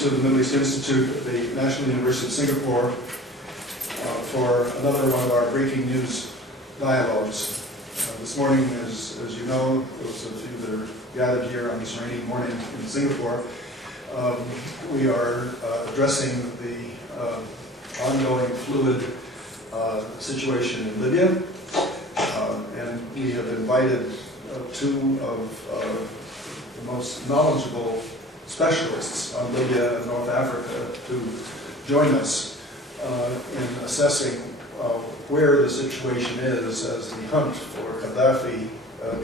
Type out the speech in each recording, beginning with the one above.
to the Middle East Institute at the National University of Singapore for another one of our breaking news dialogues. This morning, as you know, those of you that are gathered here on this rainy morning in Singapore, we are addressing the ongoing fluid situation in Libya, and we have invited two of the most knowledgeable specialists on Libya and North Africa to join us in assessing where the situation is as the hunt for Qadhafi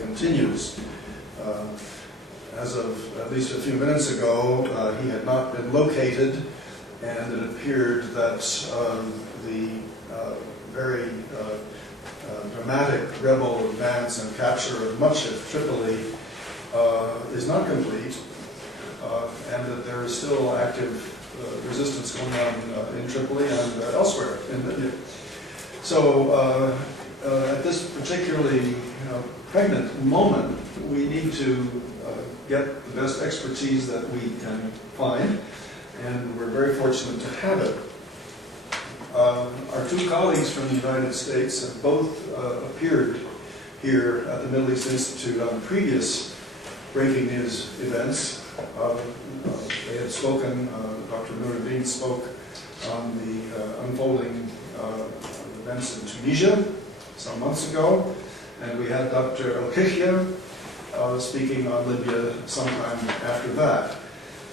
continues. As of at least a few minutes ago, he had not been located, and it appeared that the very dramatic rebel advance and capture of much of Tripoli is not complete, and that there is still active resistance going on in Tripoli and elsewhere in Libya. So at this particularly pregnant moment, we need to get the best expertise that we can find, and we're very fortunate to have it. Our two colleagues from the United States have both appeared here at the Middle East Institute on previous breaking news events. They had spoken, Dr. Nuruddin spoke on the unfolding events in Tunisia some months ago, and we had Dr. Al-Kihya speaking on Libya sometime after that.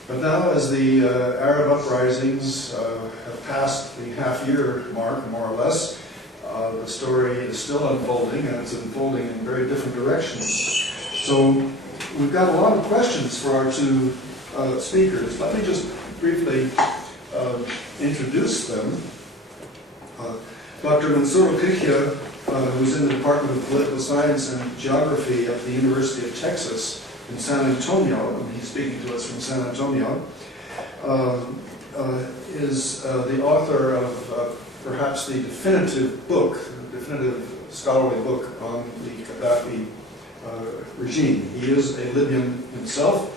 But now, as the Arab uprisings have passed the half-year mark, more or less, the story is still unfolding, and it's unfolding in very different directions. So we've got a lot of questions for our two speakers. Let me just briefly introduce them. Dr. Mansour Al-Kihya, who's in the Department of Political Science and Geography at the University of Texas in San Antonio, and he's speaking to us from San Antonio, is the author of perhaps the definitive scholarly book on the Qadhafi regime. He is a Libyan himself.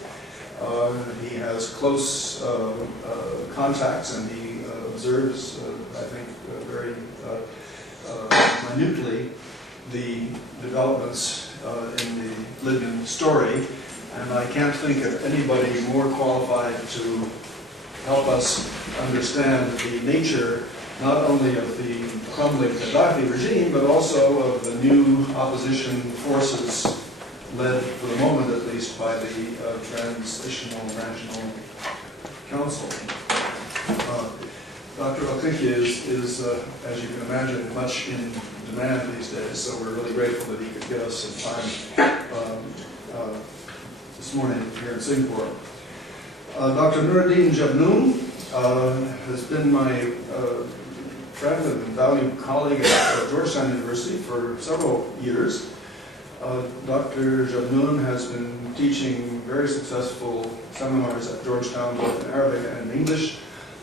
He has close contacts, and he observes, I think, very minutely the developments in the Libyan story, and I can't think of anybody more qualified to help us understand the nature not only of the crumbling Qadhafi regime, but also of the new opposition forces led, for the moment at least, by the Transitional National Council. Dr. Al-Kihya is, as you can imagine, much in demand these days, so we're really grateful that he could get us some time this morning here in Singapore. Dr. Nuruddin Jabnoon has been my friend and valued colleague at Georgetown University for several years. Dr. Jabnoon has been teaching very successful seminars at Georgetown, both in Arabic and in English,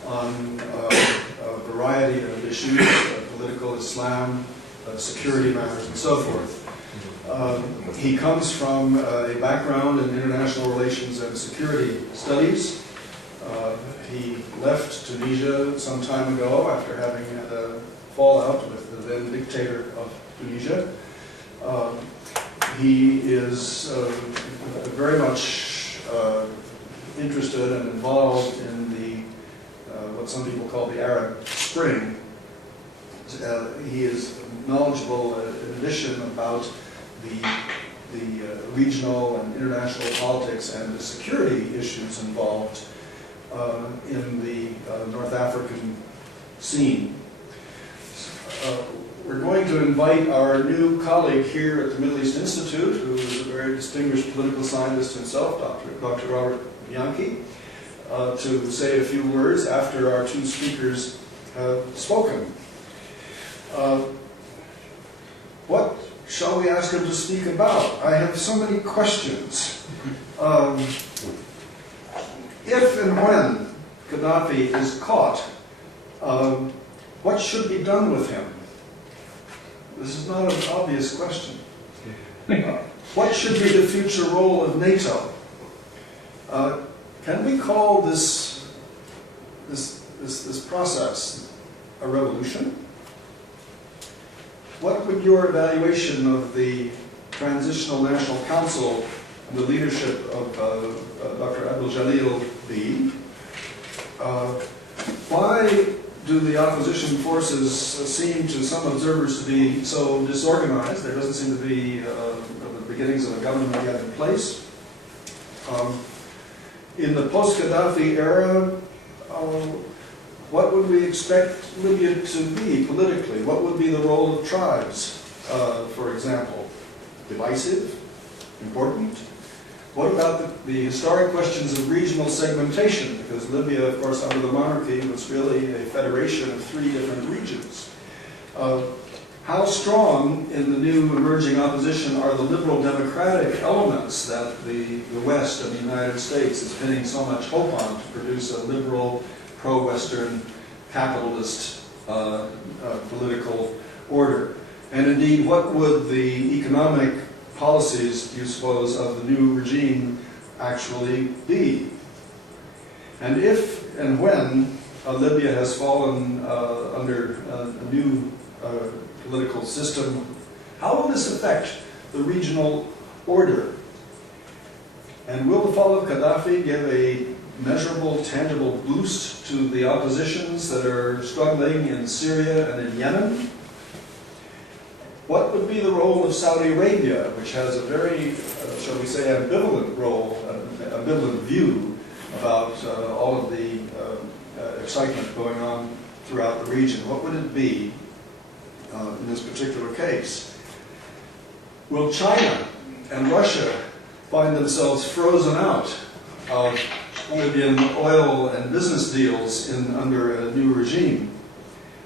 on a variety of issues, political Islam, security matters, and so forth. He comes from a background in international relations and security studies. He left Tunisia some time ago after having had a fallout with the then dictator of Tunisia. He is very much interested and involved in the what some people call the Arab Spring. He is knowledgeable, in addition, about the regional and international politics and the security issues involved in the North African scene. We're going to invite our new colleague here at the Middle East Institute, who is a very distinguished political scientist himself, Dr. Robert Bianchi, to say a few words after our two speakers have spoken. What shall we ask him to speak about? I have so many questions. If and when Qadhafi is caught, what should be done with him? This is not an obvious question. What should be the future role of NATO? Can we call this this process a revolution? What would your evaluation of the Transitional National Council and the leadership of Dr. Abdul Jalil be? Why do the opposition forces seem to some observers to be so disorganized? There doesn't seem to be the beginnings of a government yet in place. In the post-Qadhafi era, what would we expect Libya to be politically? What would be the role of tribes, for example? Divisive? Important? What about the historic questions of regional segmentation? Because Libya, of course, under the monarchy was really a federation of 3 different regions. How strong in the new emerging opposition are the liberal democratic elements that the West and the United States is pinning so much hope on to produce a liberal, pro-Western, capitalist political order? And indeed, what would the economic policies, do you suppose, of the new regime actually be? And if and when Libya has fallen under a new political system, how will this affect the regional order? And will the fall of Qadhafi give a measurable, tangible boost to the oppositions that are struggling in Syria and in Yemen? What would be the role of Saudi Arabia, which has a very, shall we say, ambivalent role, ambivalent view about all of the excitement going on throughout the region? What would it be in this particular case? Will China and Russia find themselves frozen out of Libyan oil and business deals under a new regime?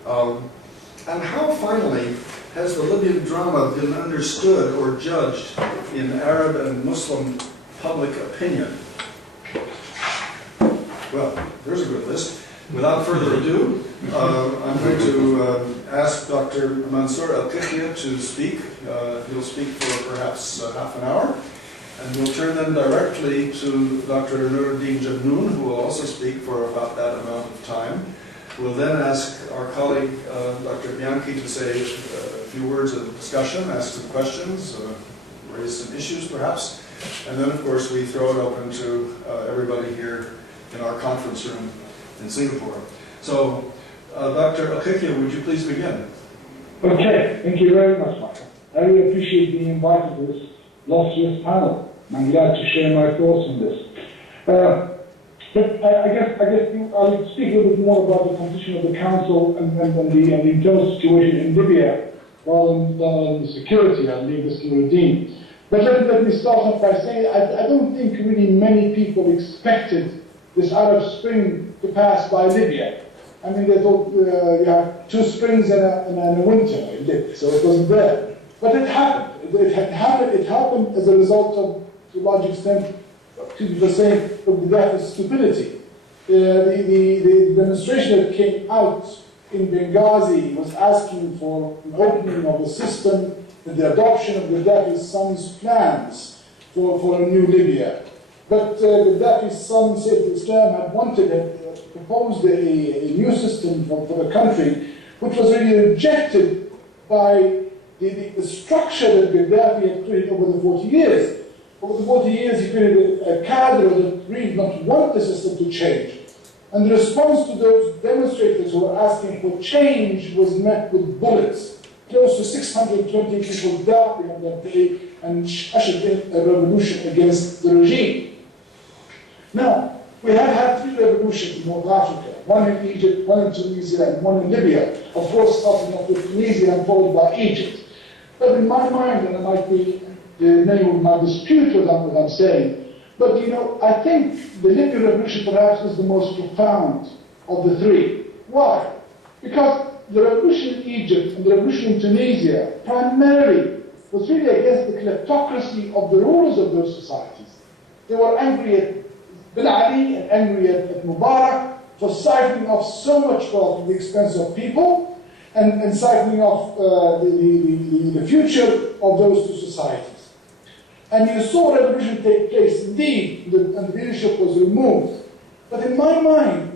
And how, finally, has the Libyan drama been understood or judged in Arab and Muslim public opinion? Well, there's a good list. Without further ado, I'm going to ask Dr. Mansour Al-Qithia to speak. He'll speak for perhaps half an hour. And we'll turn then directly to Dr. Nuruddin Jabnoon, who will also speak for about that amount of time. We'll then ask our colleague, Dr. Bianchi, to say a few words of discussion, ask some questions, raise some issues perhaps. And then, of course, we throw it open to everybody here in our conference room in Singapore. So, Dr. Al-Qithia, would you please begin? Okay, thank you very much, Michael. I really appreciate being invited to this illustrious panel. I'm glad to share my thoughts on this. But I guess I'll speak a little bit more about the composition of the council and the internal situation in Libya, rather than the security. I'll leave this to Nuruddin. But let me start off by saying I don't think really many people expected this Arab Spring to pass by Libya. I mean, they thought you have 2 springs and a winter in Libya, so it wasn't there. But it happened. It happened as a result of, to a large extent, the same of Qadhafi's stupidity. The demonstration that came out in Benghazi was asking for an opening of the system and the adoption of Qadhafi's son's plans for a new Libya. But Qadhafi's son, Saif al-Islam, had proposed a new system for the country, which was really rejected by the structure that Qadhafi had created over the 40 years. Over the 40 years, he created a cadre that really did not want the system to change. And the response to those demonstrators who were asking for change was met with bullets. Close to 620 people died on that day and ushered in a revolution against the regime. Now, we have had 3 revolutions in North Africa, one in Egypt, one in Tunisia, and one in Libya. Of course, starting off with Tunisia and followed by Egypt. But in my mind, and I might be, many would not dispute what I'm saying, but you know, I think the Libyan revolution perhaps is the most profound of the 3. Why? Because the revolution in Egypt and the revolution in Tunisia primarily was really against the kleptocracy of the rulers of those societies. They were angry at Ben Ali and angry at Mubarak for siphoning off so much wealth at the expense of people and siphoning off the future of those 2 societies. And you saw a revolution take place indeed, and the leadership was removed. But in my mind,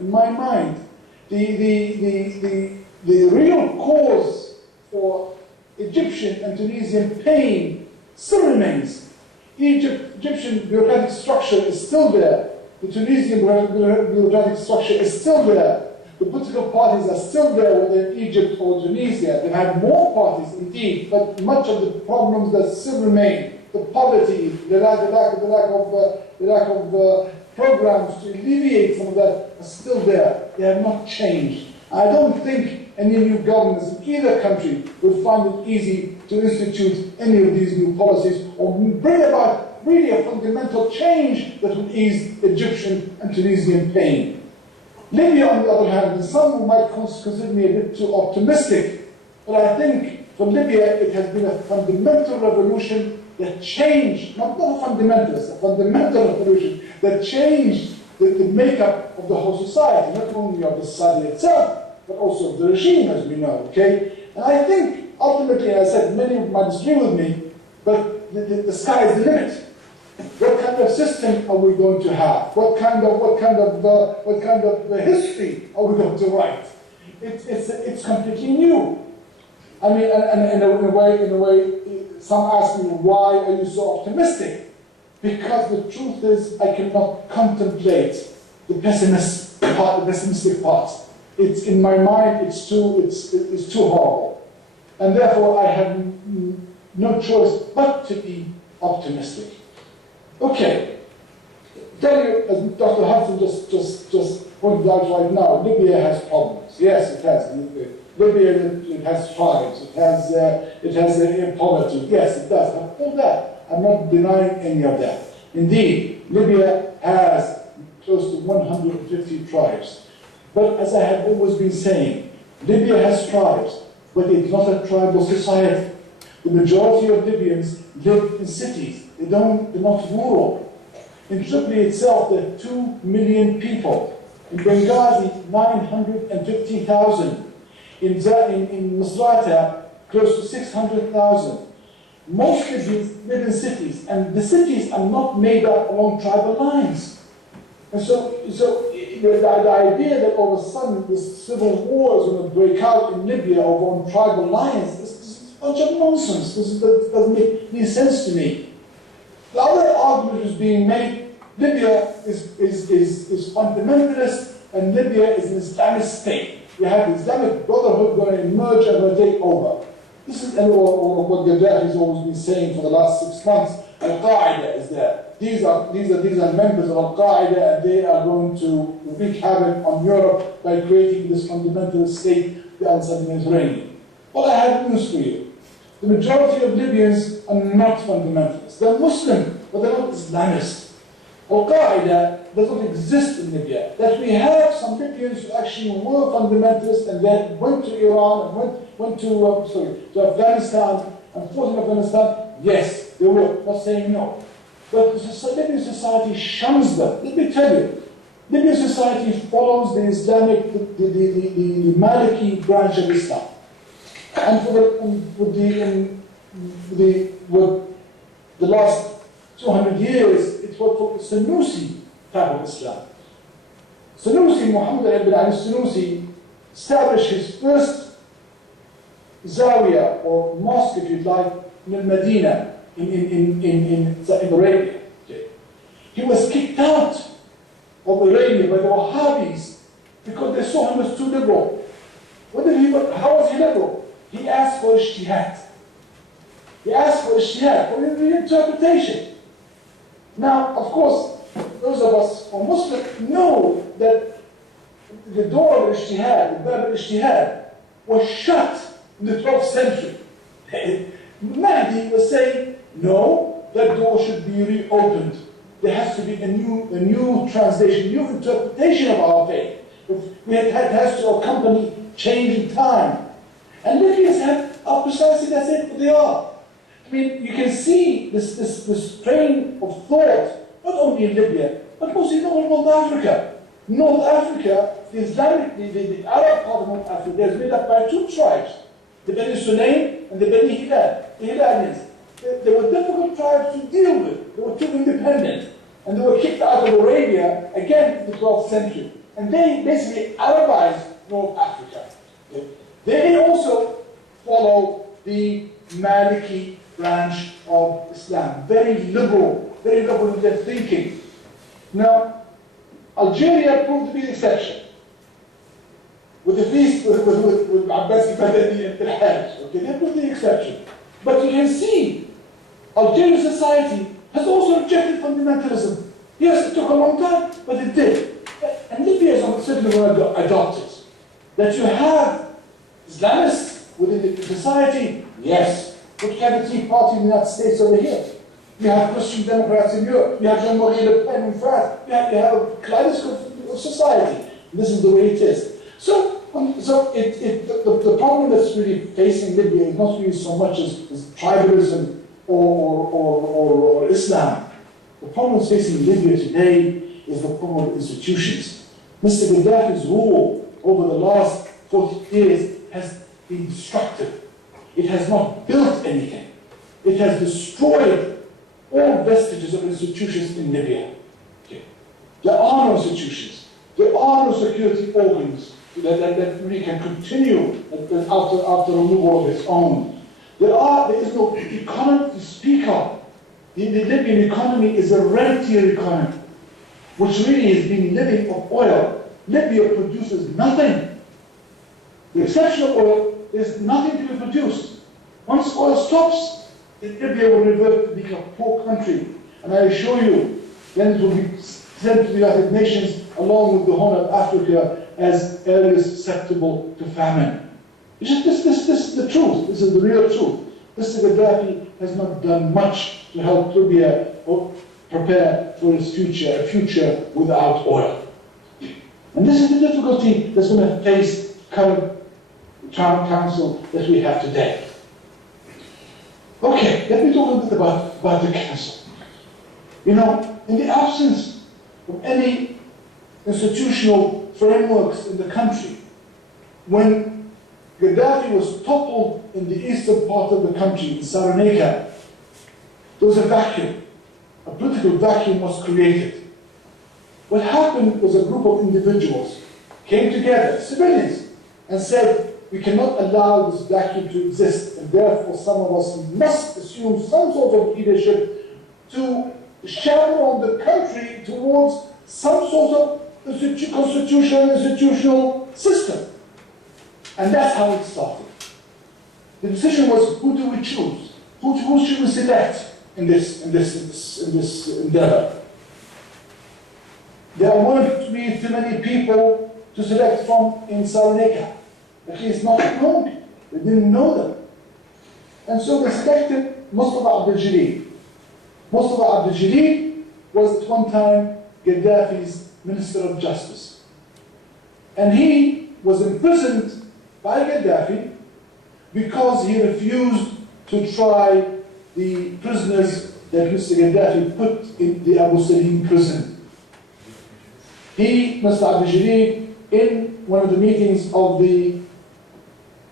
the real cause for Egyptian and Tunisian pain still remains. Egyptian bureaucratic structure is still there. The Tunisian bureaucratic structure is still there. The political parties are still there within Egypt or Tunisia. They've had more parties indeed, but much of the problems that still remain, the poverty, the lack of programs to alleviate some of that are still there. They have not changed. I don't think any new governments in either country will find it easy to institute any of these new policies or bring about really a fundamental change that will ease Egyptian and Tunisian pain. Libya, on the other hand, and some might consider me a bit too optimistic, but I think for Libya it has been a fundamental revolution that changed, not a fundamentalist, a fundamental revolution that changed the makeup of the whole society, not only of the society itself, but also of the regime, as we know, okay? And I think, ultimately, as I said, many might disagree with me, but the sky is the limit. What kind of system are we going to have? What kind of history are we going to write? It's completely new. I mean, and in a way, some ask me, why are you so optimistic? Because the truth is, I cannot contemplate the pessimistic part. It's in my mind. It's too horrible, and therefore I have no choice but to be optimistic. Okay, tell you, as Dr. Hudson just pointed out right now, Libya has problems. Yes, it has. Libya, it has tribes. It has poverty. Yes, it does. But all that, I'm not denying any of that. Indeed, Libya has close to 150 tribes. But as I have always been saying, Libya has tribes, but it's not a tribal society. The majority of Libyans live in cities. They're not rural. In Tripoli itself, there are 2 million people. In Benghazi, 950,000. In Misrata, close to 600,000. Most Libyans live in cities, and the cities are not made up along tribal lines. And so the idea that all of a sudden this civil war is going to break out in Libya over on tribal lines, this is a bunch of nonsense. This doesn't make any sense to me. The other argument is being made, Libya is fundamentalist and Libya is an Islamist state. You have the Islamic Brotherhood going to emerge and going to take over. This is what Qadhafi has always been saying for the last 6 months. Al-Qaeda is there. These are members of Al-Qaeda, and they are going to wreak havoc on Europe by creating this fundamentalist state, the Al-Assad Mediterranean. Well, I have news for you. The majority of Libyans are not fundamentalists. They're Muslim, but they're not Islamist. Al-Qaeda does not exist in Libya. That we have some Libyans who actually were fundamentalists and then went to Iran and went to Afghanistan and fought in Afghanistan. Yes, they were, not saying no. But the Libyan society shuns them. Let me tell you, Libyan society follows the Islamic, the Maliki branch of Islam. And for the last 200 years, it's what for the Sanusi type of Islam. Sanusi, Muhammad ibn Ali Sanusi, established his first zawiya, or mosque if you'd like, in Medina, in Arabia. Okay. He was kicked out of Arabia by the Wahhabis because they saw him as too liberal. How was he liberal? He asked for ijtihad. He asked for ijtihad, for reinterpretation. Now, of course, those of us who are Muslim know that the door of ijtihad, the bab of ijtihad, was shut in the 12th century. Mahdi was saying, no, that door should be reopened. There has to be a new translation, new interpretation of our faith. It has to accompany change in time. And Libyans are precisely that's it, what they are. I mean, you can see this train of thought, not only in Libya, but mostly in all North Africa. North Africa, the Arab part of North Africa is made up by 2 tribes, the Beni Sulaim and the Beni Hilal, the Hilalians. They were difficult tribes to deal with. They were too independent. and they were kicked out of Arabia, again, in the 12th century. And they basically Arabized North Africa. They also follow the Maliki branch of Islam, very liberal in their thinking. Now, Algeria proved to be the exception. With the feast, with Abbas Ibn al-Hajj, okay, they proved the exception. But you can see, Algerian society has also rejected fundamentalism. Yes, it took a long time, but it did. And Libya is certainly going to adopt it. That you have Islamists within the society, yes. Look at the Tea Party in the United States over here. You have Christian Democrats in Europe. You have Jean-Marie Le Pen in France. You have a kaleidoscope of society. This is the way it is. So the problem that's really facing Libya is not really so much as tribalism or Islam. The problem that's facing Libya today is the problem of institutions. Mr. Qadhafi's rule over the last 40 years has been destructive. It has not built anything. It has destroyed all vestiges of institutions in Libya. Okay. There are no institutions. There are no security organs that really can continue after removal of its own. There is no economy to speak of. The Libyan economy is a rentier economy, which really has been living of oil. Libya produces nothing. The exception of oil, there's nothing to be produced. Once oil stops, Libya will revert to being a poor country. And I assure you, then it will be sent to the United Nations along with the Horn of Africa as areas susceptible to famine. This is the truth. This is the real truth. Mr. Qadhafi has not done much to help Libya or prepare for its future, a future without oil. And this is the difficulty that's going to face the current Town Council that we have today. Okay, let me talk a little bit about the Council. You know, in the absence of any institutional frameworks in the country, when Qadhafi was toppled in the eastern part of the country, in Cyrenaica, there was a vacuum. A political vacuum was created. What happened was a group of individuals came together, civilians, and said, we cannot allow this vacuum to exist, and therefore some of us must assume some sort of leadership to chaperone the country towards some sort of institutional system. And that's how it started. The decision was, who do we choose? Who should we select in this endeavor? There weren't really too many people to select from in Cyrenaica. At least not known people. They didn't know them. And so they selected Mustafa Abdel-Jalil. Mustafa Abdel-Jalil was at one time Qadhafi's Minister of Justice. And he was imprisoned by Qadhafi because he refused to try the prisoners that Mr. Qadhafi put in the Abu Salim prison. Mr. Abdel-Jalil, in one of the meetings of the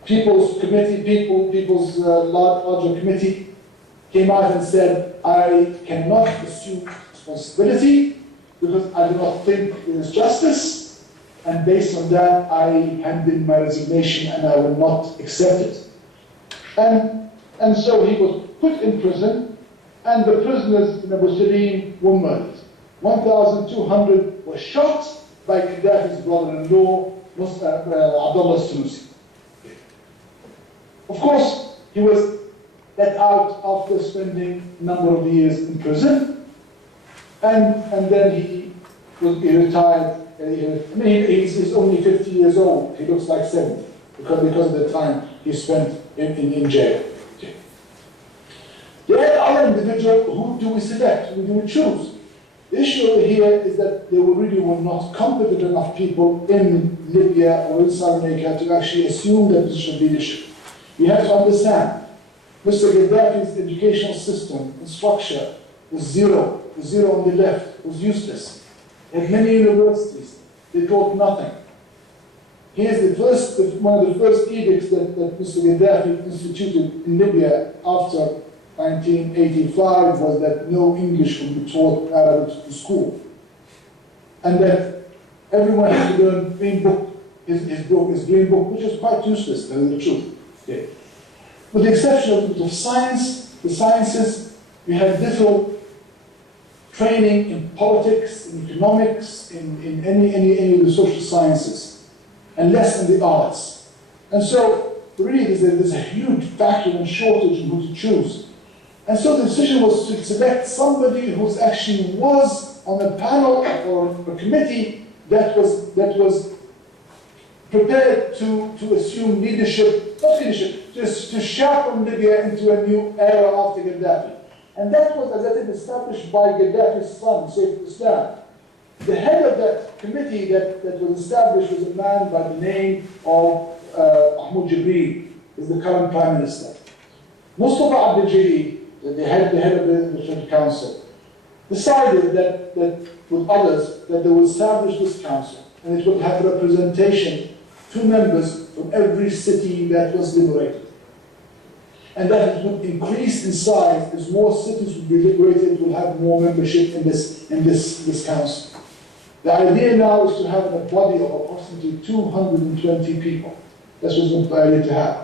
People's Committee, People's Larger Committee, came out and said, I cannot assume responsibility because I do not think there is justice, and based on that, I hand in my resignation and I will not accept it. And so he was put in prison, and the prisoners in Abu Salim were murdered. 1,200 were shot by Qadhafi's brother-in-law, Abdullah Sanusi. Of course, he was let out after spending a number of years in prison, and then he retired. He's only 50 years old. He looks like 70 because of the time he spent in jail. The other individual, who do we select? Who do we choose? The issue here is that there really were not competent enough people in Libya or in Cyrenaica to actually assume that position of leadership. You have to understand, Mr. Qadhafi's educational system and structure was zero. The zero on the left was useless. He had many universities. They taught nothing. Here's one of the first edicts that Mr. Qadhafi instituted in Libya after 1985 was that no English would be taught Arabic in school. And that everyone had to learn Green Book, his Green Book, which is quite useless, to tell you the truth. Okay. With the exception of science, the sciences, we had little training in politics, in economics, in any of the social sciences, and less in the arts. And so, really, there's a huge vacuum and shortage in who to choose. And so the decision was to select somebody who actually was on a panel or a committee that was prepared to assume leadership, not leadership, just to sharpen Libya into a new era after Qadhafi. And that was, as I said, established by Qadhafi's son, Saif al-Islam. The head of that committee that was established was a man by the name of Mahmoud Jibril, is the current Prime Minister. Mustafa Abdel-Jalil, the head of the Federal Council, decided that with others that they would establish this council and it would have representation, 2 members from every city that was liberated. And that it would increase in size as more cities would be liberated, it will have more membership in this council. The idea now is to have a body of approximately 220 people. That's what we're ready to have.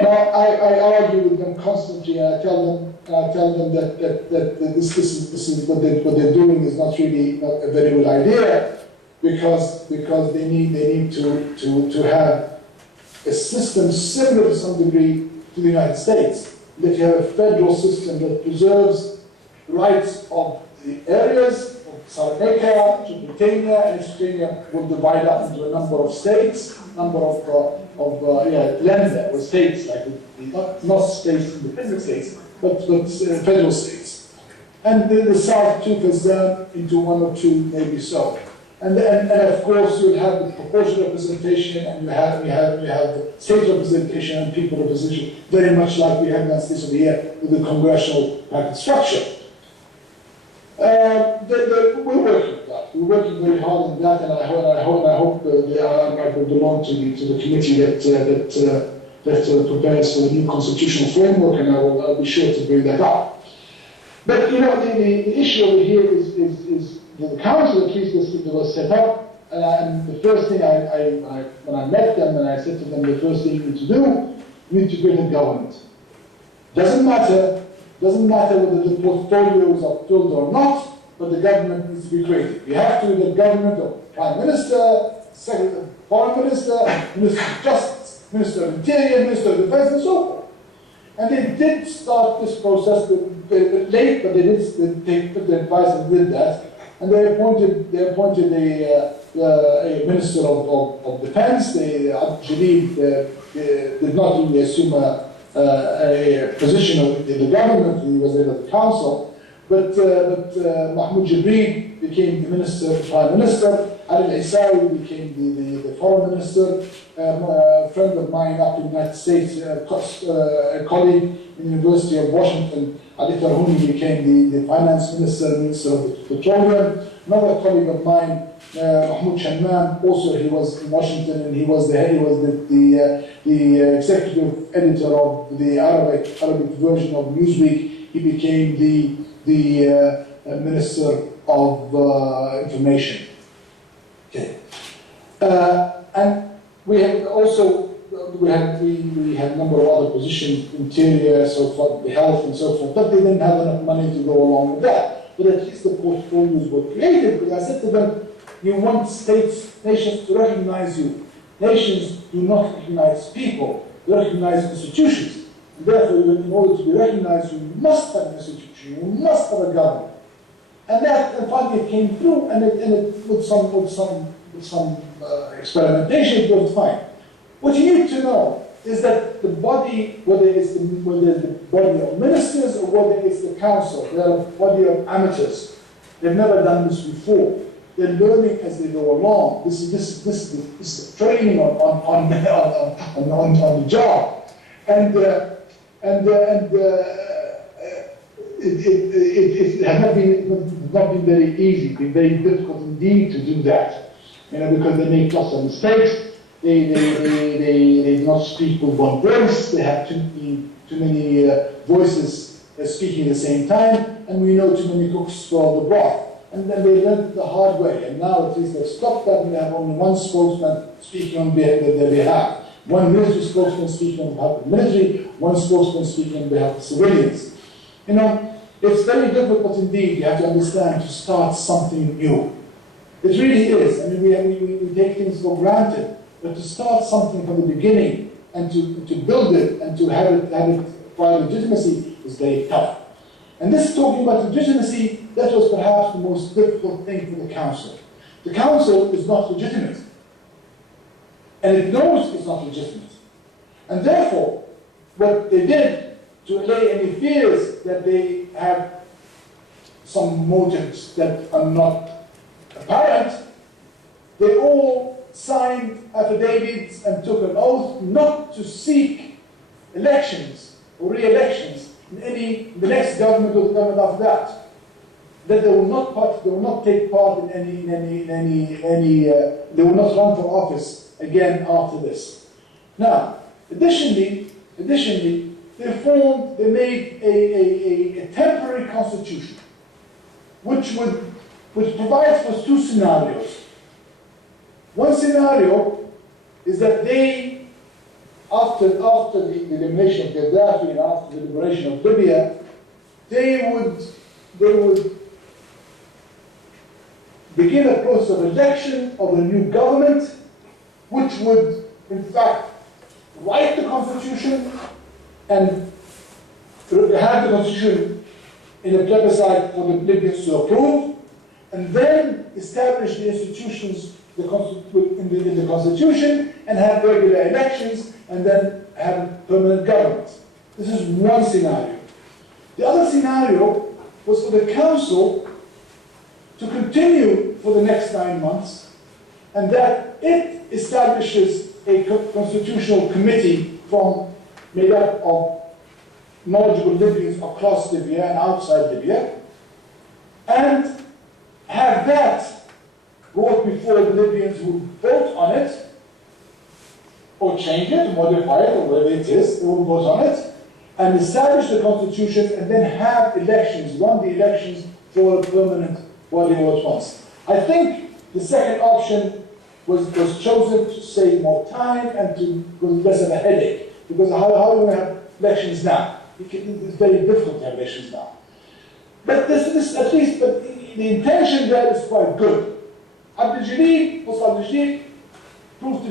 Now, I argue with them constantly, and I tell them that this is what they're doing is not really a very good idea, because they need to have a system similar to some degree to the United States. That you have a federal system that preserves the rights of the areas of Sarneka, Britannia, and Britannia will divide up into a number of states, number of lender or states, like not states, independent states, but federal states. And the South took us down into 1 or 2, maybe so. And of course you have the proportional representation, and you have the state representation and people representation, very much like we have in the States of the year with the congressional packet structure. We're working on that. We're working very hard on that, and I hope I will belong to the committee that prepares for the new constitutional framework, and I'll be sure to bring that up. But you know, the issue over here is the council, at least, was set up, and the first thing when I met them, and I said to them, the first thing you need to do, you need to create a government. Doesn't matter whether the portfolios are filled or not, but the government needs to be created. We have to have a government of Prime Minister, Secretary, Foreign Minister, Minister of Justice, Minister of Interior, Minister of Defense, and so forth. And they did start this process a bit late, but they took the advice and did that. And they appointed a Minister of Defense. Jalil did not really assume a position in the government. He was head of the council. But Mahmoud Jibril became the Prime Minister. Ali al-Isawi became the Foreign Minister. A friend of mine up in the United States, a colleague in the University of Washington, Ali Tarhouni, became the Finance Minister, Minister of Petroleum. Another colleague of mine, Mahmoud Shamman, also he was in Washington, and he was the executive editor of the Arabic version of Newsweek. He became the Minister of Information. Okay, and we have also we have a number of other positions, interior, so forth, health, and so forth. But they didn't have enough money to go along with that. But at least the portfolios were created. Because I said to them, you want nations to recognize you. Nations do not recognize people; they recognize institutions. And therefore, in order to be recognized, you must have an institution. You must have a government. And that, finally, it came through, and it with some experimentation, it worked fine. What you need to know is that the body, whether it's the body of ministers or whether it's the council, they're a body of amateurs. They've never done this before. They're learning as they go along. This is the training on the job, and it has not been very easy. It's been very difficult indeed to do that. Because they make lots of mistakes. They do not speak with one voice. They have too many voices speaking at the same time, and we know too many cooks spoil the broth. And then they learned the hard way, and now at least they've stopped that, and they have only one spokesman speaking on their behalf. One military spokesman speaking on behalf of the military, one spokesman speaking on behalf of civilians. You know, it's very difficult indeed, you have to understand, to start something new. It really is. I mean, we take things for granted, but to start something from the beginning and to build it and to have it acquire legitimacy is very tough. And this, talking about legitimacy, that was perhaps the most difficult thing for the Council. The Council is not legitimate, and it knows it's not legitimate. And therefore, what they did to allay any fears that they have some motives that are not apparent, they all signed affidavits and took an oath not to seek elections or re-elections in the next government or the government after that. That they will not take part they will not run for office again after this. Now, additionally, they made a temporary constitution, which provides for two scenarios. One scenario is that they, after the elimination of Qadhafi and after the liberation of Libya, they would begin a process of election of a new government, which would, in fact, write the constitution and have the constitution in a plebiscite for the Libyans to approve, and then establish the institutions in the constitution and have regular elections and then have a permanent government. This is one scenario. The other scenario was for the Council to continue for the next 9 months, and that it establishes a constitutional committee made up of knowledgeable Libyans across Libya and outside Libya, and have that brought before the Libyans who vote on it, or change it, modify it, or whatever it is, they will vote on it, and establish the constitution, and then have elections, run the elections for a permanent body at once. I think the second option was chosen to save more time and to was less of a headache, because how are we going to have elections now? It's very difficult to have elections now. But this at least, but the intention there is quite good. Abdul Jalil proved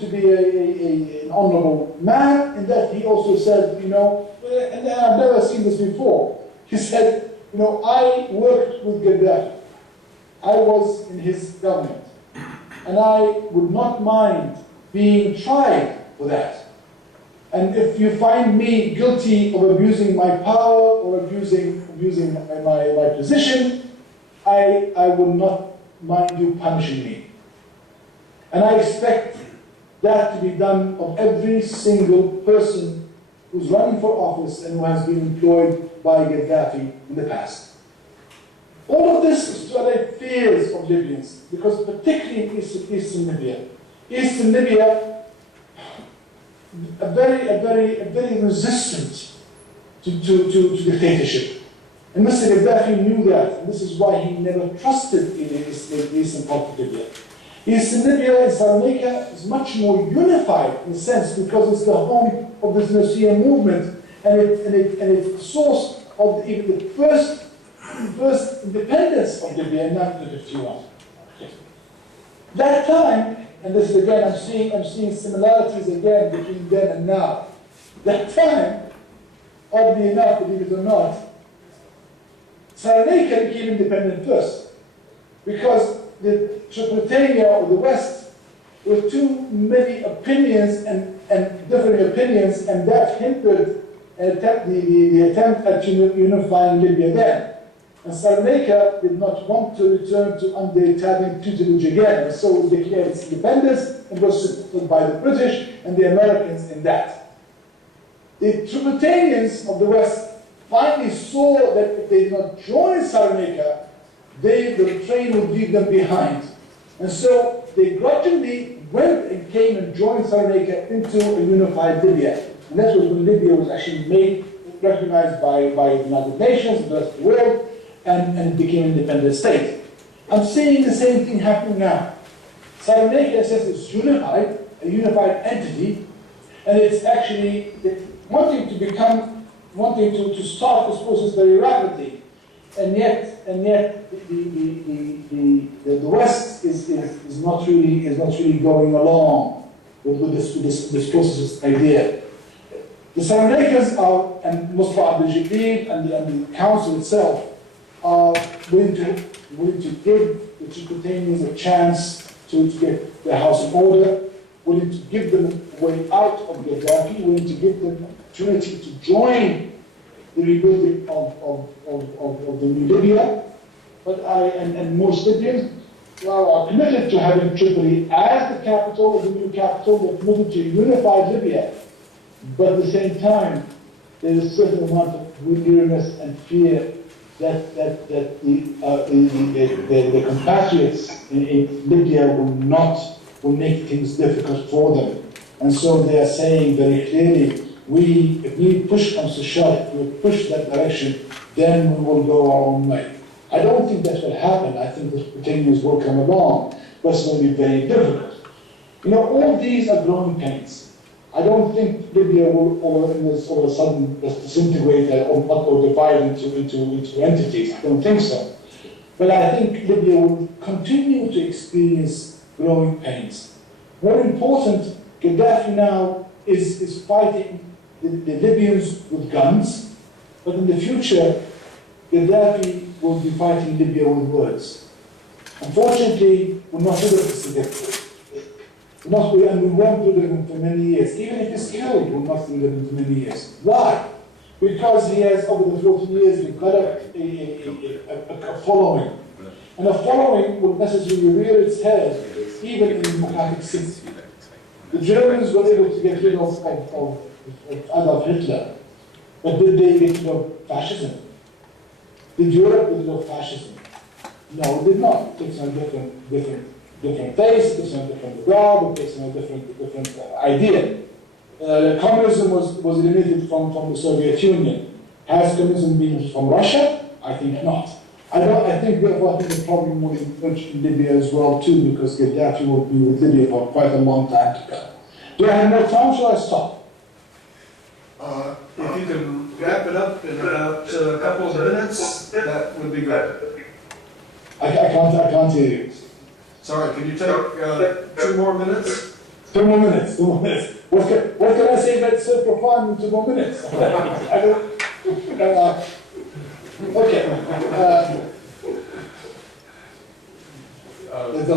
to be an honorable man, in that he also said, you know, and I've never seen this before. He said, you know, I worked with Qadhafi. I was in his government, and I would not mind being tried for that. And if you find me guilty of abusing my power or abusing my position, I will not mind you punishing me. And I expect that to be done of every single person who's running for office and who has been employed by Qadhafi in the past. All of this is to allay fears of Libyans, because particularly in Eastern Libya. Eastern Libya, very resistant to dictatorship. And Mr. Qadhafi knew that, and this is why he never trusted in the eastern part of Libya. Eastern Libya in Cyrenaica is much more unified in a sense, because it's the home of the Synospsian movement, and it's the source of even the first independence of Libya in 1951. That time, and this is again, I'm seeing similarities again between then and now. That time, oddly enough, believe it or not, Cyrenaica became independent first, because the Tripolitania or the West were too many opinions and different opinions, and that hindered the attempt at unifying Libya then. And Cyrenaica did not want to return to under Italian tutelage again, and so it declared its independence and was supported by the British and the Americans in that. The Tripolitanians of the West finally saw that if they did not join Cyrenaica, the train would leave them behind. And so they grudgingly went and came and joined Cyrenaica into a unified Libya. And that was when Libya was actually made recognized by the United Nations, the rest of the world, and it became an independent state. I'm seeing the same thing happening now. Cyrenaica says it's unified, a unified entity, and it's actually wanting to start this process very rapidly, and yet the West is not really going along with this process idea. The Cyrenaicas are, and Mustafa al-Jadid and the council itself are willing to give the Tripolitanians a chance to get their house in order, willing to give them a way out of Gaddafi, willing to give them an opportunity to join the rebuilding of the new Libya. But and most Libyans are committed to having Tripoli as the capital of the new capital. They're committed to a unified Libya. But at the same time, there is a certain amount of weariness and fear that the compatriots in Libya will make things difficult for them. And so they are saying very clearly, if we push comes to shove, if we push that direction, then we will go our own way. I don't think that will happen. I think the Tripolitanians will come along, but it's going to be very difficult. You know, all these are growing pains. I don't think Libya will all of a sudden just disintegrate or divide into entities. I don't think so. But I think Libya will continue to experience growing pains. More important, Gaddafi now is fighting the Libyans with guns, but in the future, Gaddafi will be fighting Libya with words. Unfortunately, we're not able to see that. And we won't do them for many years. Even if he's killed, we'll not do them for many years. Why? Because he has, over the 14 years, developed a following. And a following will necessarily rear its head, even in democratic cities. The Germans were able to get rid of Adolf Hitler. But did they get rid of fascism? Did Europe get rid of fascism? No, it did not. It takes on different face, it takes on a different garb, it takes on a different idea. Communism was eliminated from the Soviet Union. Has communism been from Russia? I think not. I think the problem will emerge in Libya as well too, because Gaddafi will be with Libya for quite a long time to come. Do I have more time? Shall I stop? If you can wrap it up in about a couple of minutes, that would be good. I can't hear you. Sorry, can you take 2 more minutes? 2 more minutes, 2 more minutes. What can I say that's so profound in 2 more minutes? I don't, okay. There's a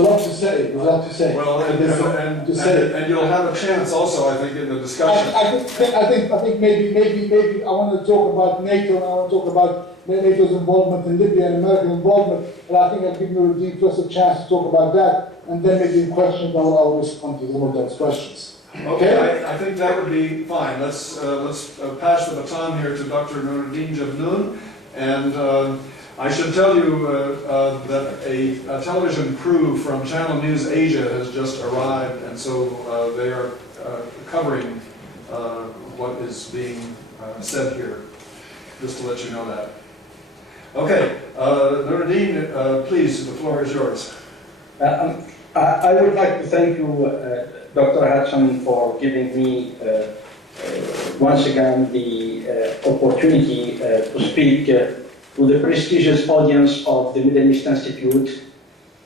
lot to say. There's a lot to say. Well, and you'll have a chance also, I think, in the discussion. I think maybe I want to talk about NATO, and I want to talk about NATO's involvement in Libya and American involvement, and I think I'll give Nuruddin first a chance to talk about that, and then maybe in questions I'll respond to some of those questions. Okay, I think that would be fine. Let's pass the baton here to Dr. Nuruddin Jabnoon, and I should tell you that a television crew from Channel News Asia has just arrived, and so they are covering what is being said here, just to let you know that. Okay, Nuruddin, please, the floor is yours. I would like to thank you, Dr. Hatcham, for giving me once again the opportunity to speak to the prestigious audience of the Middle East Institute.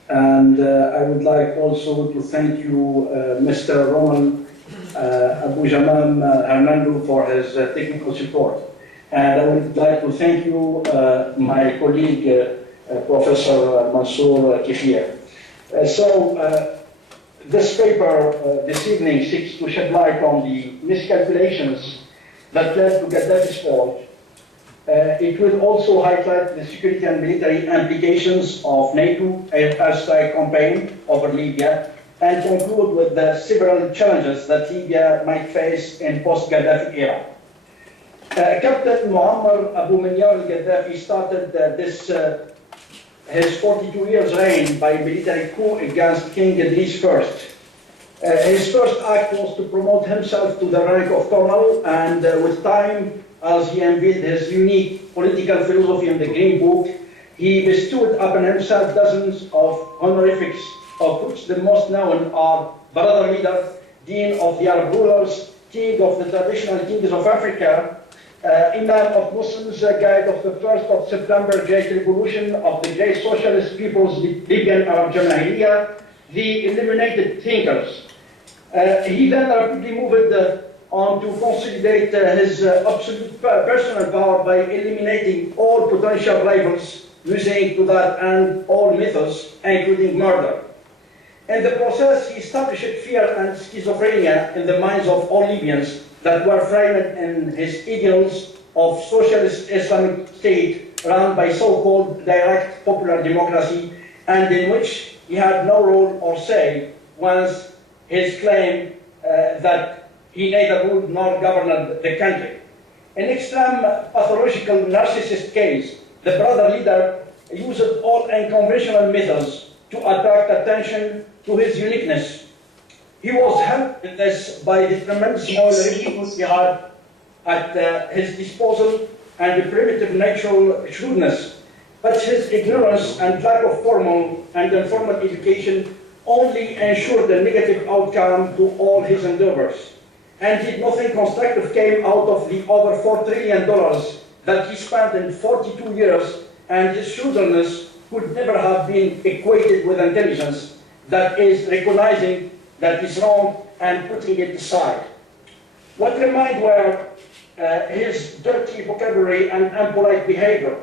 And I would like also to thank you, Mr. Roman Abu Jamam Hernando, for his technical support. And I would like to thank you, my colleague, Professor Mansour Kifir. This paper this evening seeks to shed light on the miscalculations that led to Gaddafi's fall. It will also highlight the security and military implications of NATO airstrike campaign over Libya, and conclude with the several challenges that Libya might face in post-Gaddafi era. Captain Muammar Abu Minyar al-Gaddafi started his 42 years reign by military coup against King Idris I. His first act was to promote himself to the rank of colonel, and with time as he unveiled his unique political philosophy in the Green Book, he bestowed upon himself dozens of honorifics, of which the most known are Brother Leader, Dean of the Arab Rulers, King of the Traditional Kings of Africa, Imam of Muslims, Guide of the 1st of September Great Revolution of the Great Socialist People's Libyan Arab Jamahiriya, the Illuminated Thinkers. He then rapidly moved on to consolidate his absolute personal power by eliminating all potential rivals, using to that and all methods, including murder. In the process, he established fear and schizophrenia in the minds of all Libyans that were framed in his ideals of socialist Islamic state run by so-called direct popular democracy, and in which he had no role or say, once his claim that he neither ruled nor governed the country. In extreme pathological narcissist case, the Brother Leader used all unconventional methods to attract attention to his uniqueness. He was helped in this by the tremendous moral resources he had at his disposal and the primitive natural shrewdness. But his ignorance and lack of formal and informal education only ensured a negative outcome to all his endeavors. And yet nothing constructive came out of the over $4 trillion that he spent in 42 years, and his shrewdness could never have been equated with intelligence, that is, recognizing that is wrong and putting it aside. What remained were his dirty vocabulary and impolite behavior.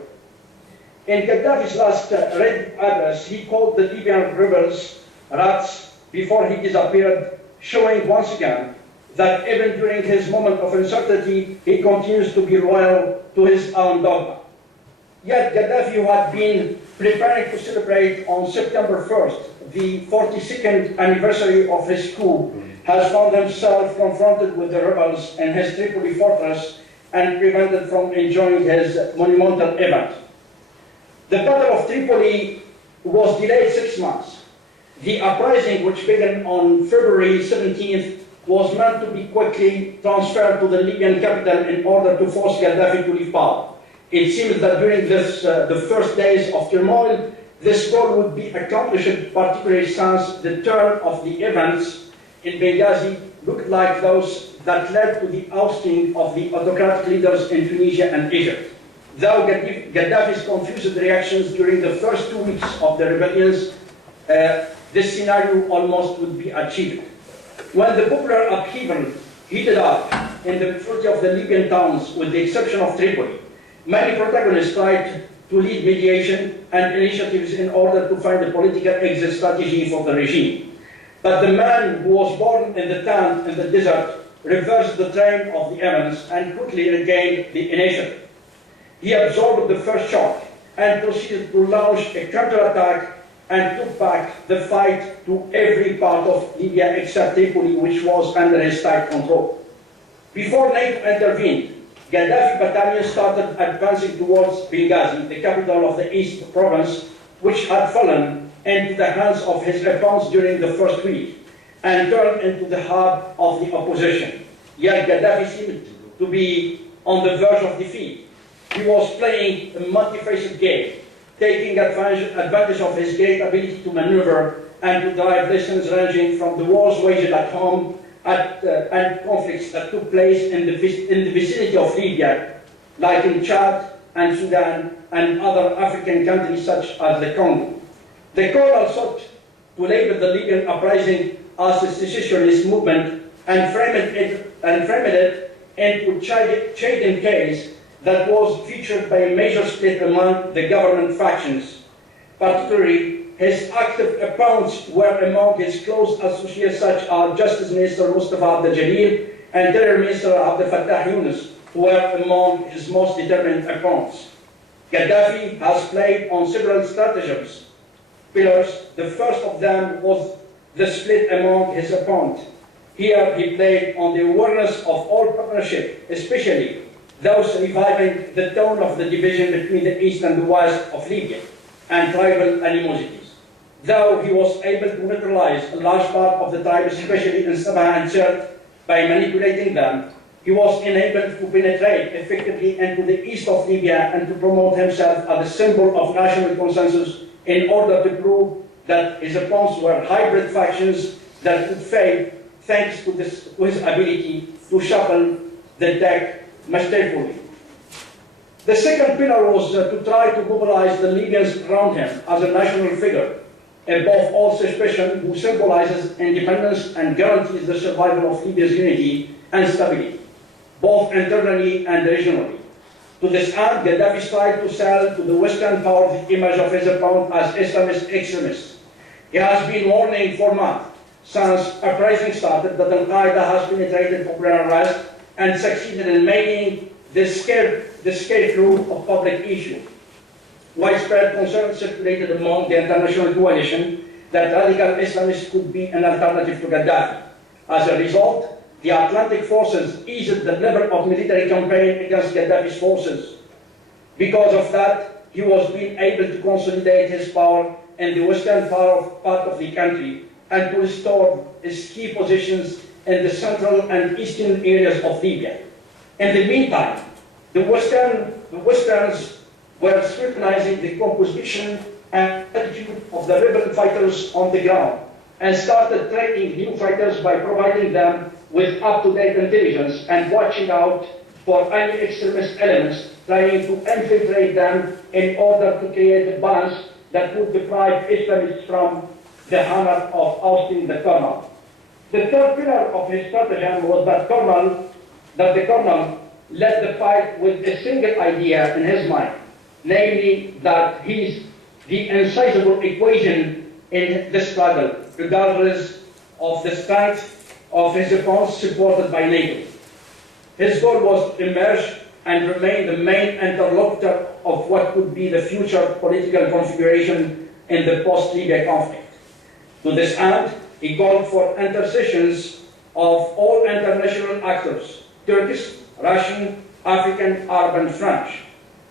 In Qadhafi's last Red address, he called the Libyan rebels rats before he disappeared, showing once again that even during his moment of uncertainty, he continues to be loyal to his own dogma. Yet Qadhafi, who had been preparing to celebrate on September 1st, the 42nd anniversary of his coup, has found himself confronted with the rebels in his Tripoli fortress and prevented from enjoying his monumental event. The Battle of Tripoli was delayed 6 months. The uprising, which began on February 17th, was meant to be quickly transferred to the Libyan capital in order to force Qadhafi to leave power. It seems that during this, the first days of turmoil, this goal would be accomplished, particularly since the turn of the events in Benghazi looked like those that led to the ousting of the autocratic leaders in Tunisia and Egypt. Though Qadhafi's confused reactions during the first 2 weeks of the rebellions, this scenario almost would be achieved. When the popular upheaval heated up in the majority of the Libyan towns, with the exception of Tripoli, many protagonists tried to lead mediation and initiatives in order to find a political exit strategy for the regime. But the man who was born in the tent in the desert reversed the train of the events and quickly regained the initiative. He absorbed the first shock and proceeded to launch a counterattack and took back the fight to every part of Libya except Tripoli, which was under his tight control. Before NATO intervened, Qadhafi battalions started advancing towards Benghazi, the capital of the East province, which had fallen into the hands of his opponents during the first week, and turned into the hub of the opposition. Yet Qadhafi seemed to be on the verge of defeat. He was playing a multifaceted game, taking advantage of his great ability to maneuver and to derive lessons ranging from the wars waged at home and conflicts that took place in the vicinity of Libya, like in Chad and Sudan and other African countries such as the Congo. The Coral sought to label the Libyan uprising as a secessionist movement and framed it into a Chaden case that was featured by a major split among the government factions. Particularly, his active opponents were among his close associates such as Justice Minister Mustafa Abdel Jalil and Interior Minister Abdel Fattah Yunus, who were among his most determined opponents. Qadhafi has played on several stratagems pillars. The first of them was the split among his opponents. Here he played on the awareness of all partnership, especially thus reviving the tone of the division between the east and the west of Libya and tribal animosities. Though he was able to neutralize a large part of the tribes, especially in Sabah and Sirte, by manipulating them, he was enabled to penetrate effectively into the east of Libya and to promote himself as a symbol of national consensus in order to prove that his opponents were hybrid factions that could fail thanks to his ability to shuffle the deck masterfully. The second pillar was to try to mobilize the Libyans around him as a national figure, above all suspicion, who symbolizes independence and guarantees the survival of Libya's unity and stability, both internally and regionally. To this end, Qadhafi tried to sell to the Western power the image of his opponent as Islamist extremists. He has been warning for months since uprising started that Al-Qaeda has penetrated popular unrest and succeeded in making the scapegoat of public issue. Widespread concern circulated among the international coalition that radical Islamists could be an alternative to Qadhafi. As a result, the Atlantic forces eased the level of military campaign against Qadhafi's forces. Because of that, he was being able to consolidate his power in the western part of the country and to restore his key positions in the central and eastern areas of Libya. In the meantime, the Westerns were scrutinizing the composition and attitude of the rebel fighters on the ground and started training new fighters by providing them with up-to-date intelligence and watching out for any extremist elements trying to infiltrate them in order to create a balance that would deprive Islamists from the honor of ousting the colonel. The third pillar of his stratagem was that the colonel led the fight with a single idea in his mind, namely that he's the insoluble equation in the struggle, regardless of the strength of his opponents supported by NATO. His goal was to emerge and remain the main interlocutor of what could be the future political configuration in the post-Libya conflict. To this end, he called for intercessions of all international actors, Turkish, Russian, African, Arab, and French.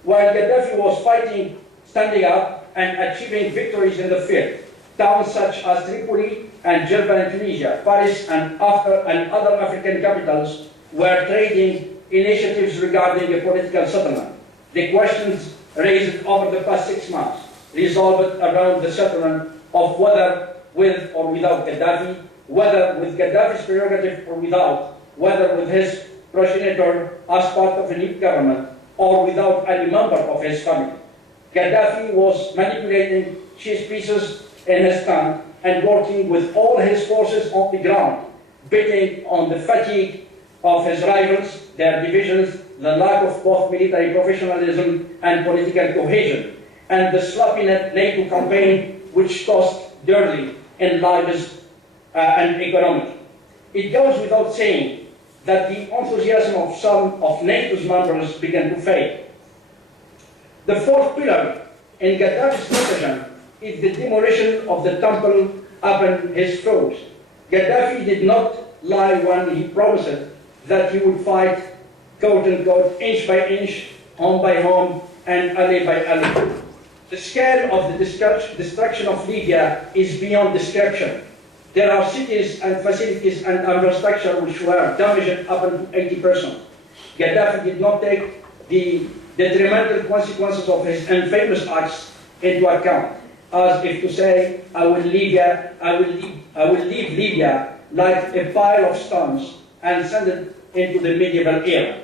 While Qadhafi was fighting, standing up, and achieving victories in the field, towns such as Tripoli and Jerba in Tunisia, Paris, and other African capitals were trading initiatives regarding a political settlement. The questions raised over the past 6 months resolved around the settlement of whether with or without Qadhafi, whether with Qadhafi's prerogative or without, whether with his progenitor as part of a new government or without any member of his family. Qadhafi was manipulating chess pieces in his camp and working with all his forces on the ground, betting on the fatigue of his rivals, their divisions, the lack of both military professionalism and political cohesion, and the sloppy NATO campaign which cost dearly in lives and economically. It goes without saying that the enthusiasm of some of NATO's members began to fade. The fourth pillar in Qadhafi's stratagem is the demolition of the temple upon his foes. Qadhafi did not lie when he promised that he would fight, quote-unquote, inch by inch, home by home, and alley by alley. The scale of the destruction of Libya is beyond description. There are cities and facilities and infrastructure which were damaged up to 80%. Qadhafi did not take the detrimental consequences of his infamous acts into account, as if to say, I will leave Libya like a pile of stones and send it into the medieval era.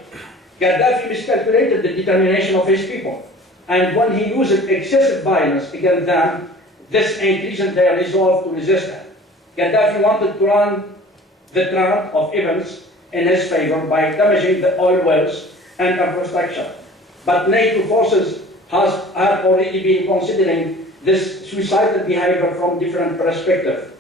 Qadhafi miscalculated the determination of his people, and when he used excessive violence against them, this increased their resolve to resist him. Qadhafi wanted to run the trend of events in his favor by damaging the oil wells and infrastructure. But NATO forces have already been considering this suicidal behavior from different perspectives.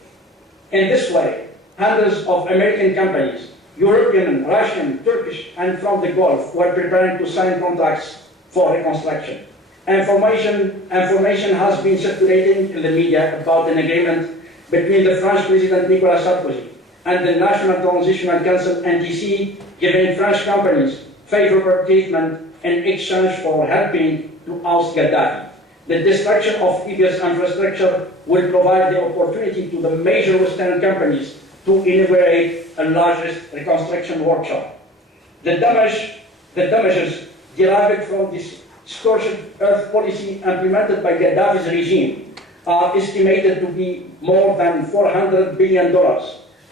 In this way, hundreds of American companies, European, Russian, Turkish, and from the Gulf were preparing to sign contracts for reconstruction. Information has been circulating in the media about an agreement between the French President Nicolas Sarkozy and the National Transitional Council NTC, giving French companies favorable treatment in exchange for helping to oust Qadhafi. The destruction of Libya's infrastructure will provide the opportunity to the major Western companies to inaugurate a largest reconstruction workshop. The damages derived from this scorched earth policy implemented by Gaddafi's regime are estimated to be more than $400 billion,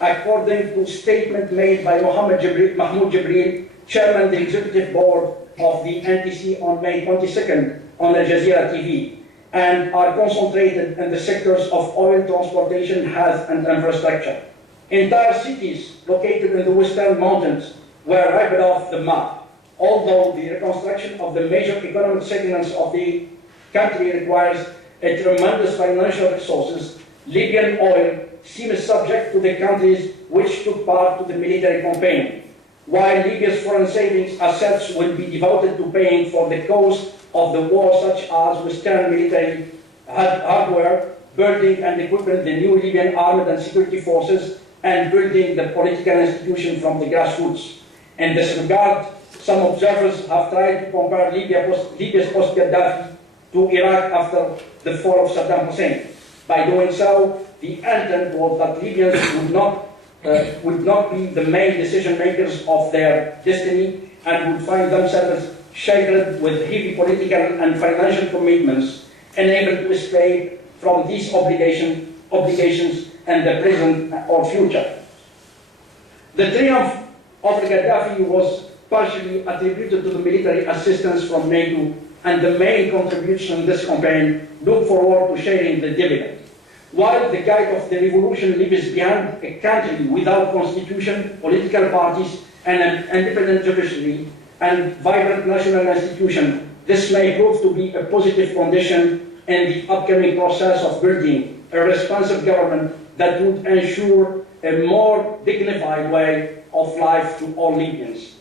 according to a statement made by Mahmoud Jibril, chairman of the executive board of the NTC on May 22nd on Al Jazeera TV, and are concentrated in the sectors of oil transportation, health, and infrastructure. Entire cities located in the Western Mountains were wiped off the map. Although the reconstruction of the major economic segments of the country requires a tremendous financial resources, Libyan oil seems subject to the countries which took part to the military campaign, while Libya's foreign savings assets will be devoted to paying for the cost of the war, such as Western military hardware, building and equipping the new Libyan armed and security forces, and building the political institution from the grassroots. In this regard, some observers have tried to compare Libya's post-Qadhafi to Iraq after the fall of Saddam Hussein. By doing so, the intent was that Libyans would not be the main decision makers of their destiny and would find themselves shackled with heavy political and financial commitments, unable to escape from these obligations in the present or future. The triumph of Qadhafi was partially attributed to the military assistance from NATO, and the main contribution in this campaign look forward to sharing the dividend. While the guide of the revolution leaves behind a country without constitution, political parties, and an independent judiciary, and vibrant national institution, this may prove to be a positive condition in the upcoming process of building a responsive government that would ensure a more dignified way of life to all Libyans.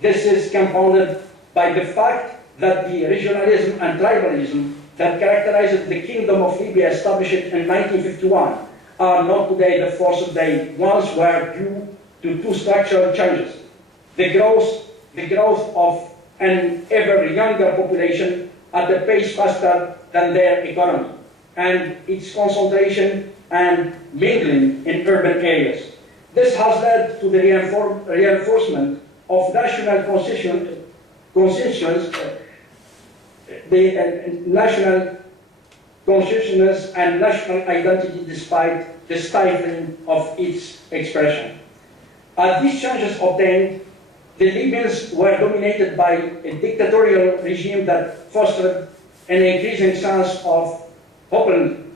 This is compounded by the fact that the regionalism and tribalism that characterized the Kingdom of Libya established in 1951 are not today the force they once were due to two structural changes: the growth of an ever younger population at a pace faster than their economy, and its concentration and mingling in urban areas. This has led to the reinforcement of national national consciousness and national identity despite the stifling of its expression. As these changes obtained, the Libyans were dominated by a dictatorial regime that fostered an increasing sense of hopelessness,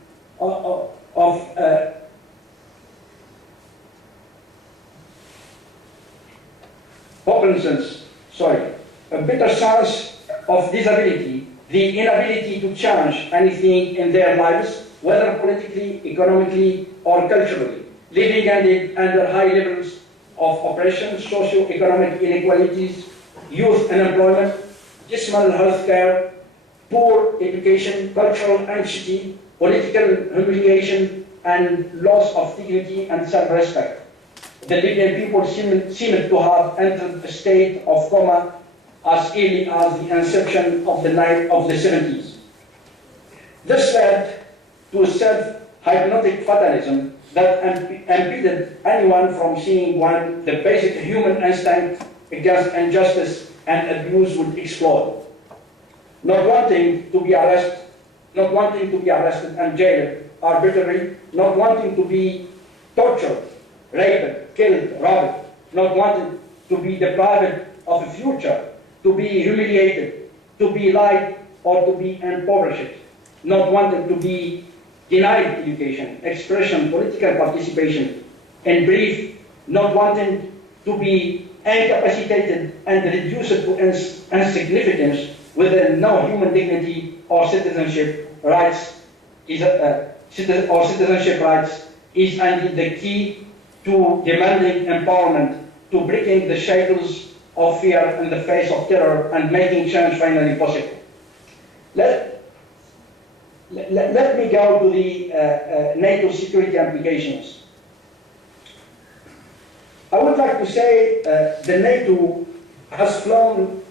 a bitter sense of disability, the inability to change anything in their lives, whether politically, economically, or culturally, living under high levels of oppression, socio-economic inequalities, youth unemployment, dismal health care, poor education, cultural anxiety, political humiliation, and loss of dignity and self-respect. The Libyan people seemed to have entered a state of coma as early as the inception of the 70s. This led to a self-hypnotic fatalism that impeded anyone from seeing the basic human instinct against injustice and abuse would explode. Not wanting to be arrested and jailed arbitrarily, not wanting to be tortured, raped, killed, robbed, not wanting to be deprived of a future, to be humiliated, to be lied or to be impoverished, not wanting to be denied education, expression, political participation, in brief, not wanting to be incapacitated and reduced to insignificance with no human dignity or citizenship rights is indeed the key to demanding empowerment, to breaking the shackles of fear in the face of terror and making change finally possible. Let me go to the NATO security implications. I would like to say the NATO has flown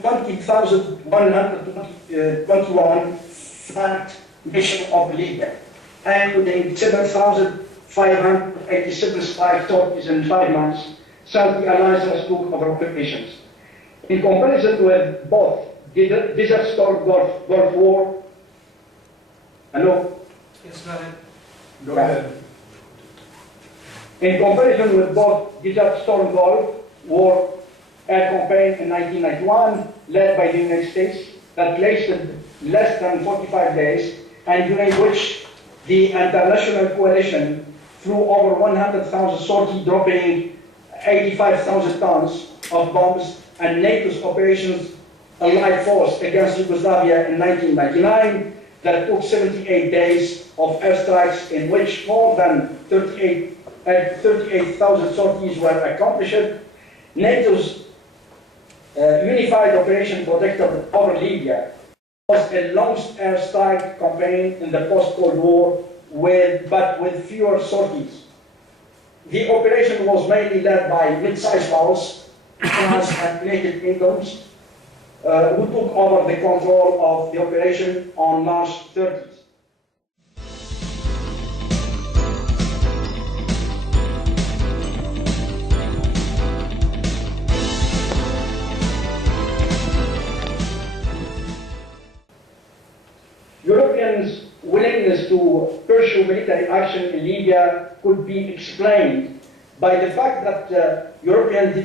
20,121 flanked mission of Libya, including 7,587 spy torpedoes in 5 months, since the alliances took over operations. In comparison with both Desert Storm Gulf War, hello? Yes, go ahead. Go ahead. In comparison with both Desert Storm Gulf War air campaign in 1991, led by the United States, that lasted less than 45 days, and during which the international coalition flew over 100,000 sorties, dropping 85,000 tons of bombs, and NATO's operations Allied force against Yugoslavia in 1999 that took 78 days of airstrikes in which more than 38,000 sorties were accomplished. NATO's Unified Operation Protector over Libya was a launched airstrike campaign in the post-Cold War, but with fewer sorties. The operation was mainly led by mid-sized powers, France and United Kingdom, who took over the control of the operation on March 30th. Europeans' willingness to pursue military action in Libya could be explained by the fact that Europeans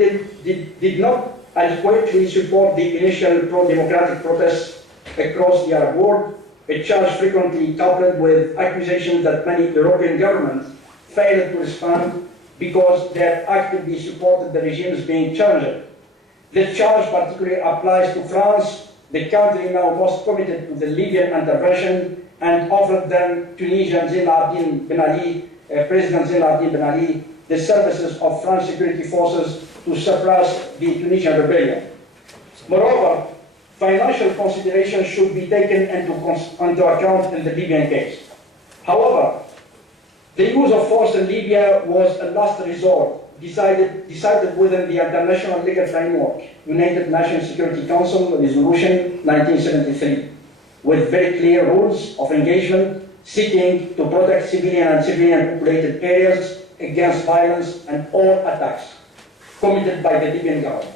did not adequately support the initial pro-democratic protests across the Arab world, a charge frequently coupled with accusations that many European governments failed to respond because they have actively supported the regimes being challenged. This charge particularly applies to France, the country now most committed to the Libyan intervention, and offered then Tunisian President Zine al-Abidine Ben Ali the services of French security forces to suppress the Tunisian rebellion. Moreover, financial considerations should be taken into account in the Libyan case. However, the use of force in Libya was a last resort, decided within the international legal framework, United Nations Security Council Resolution 1973, with very clear rules of engagement seeking to protect civilian and civilian-populated areas against violence and all attacks committed by the Libyan government.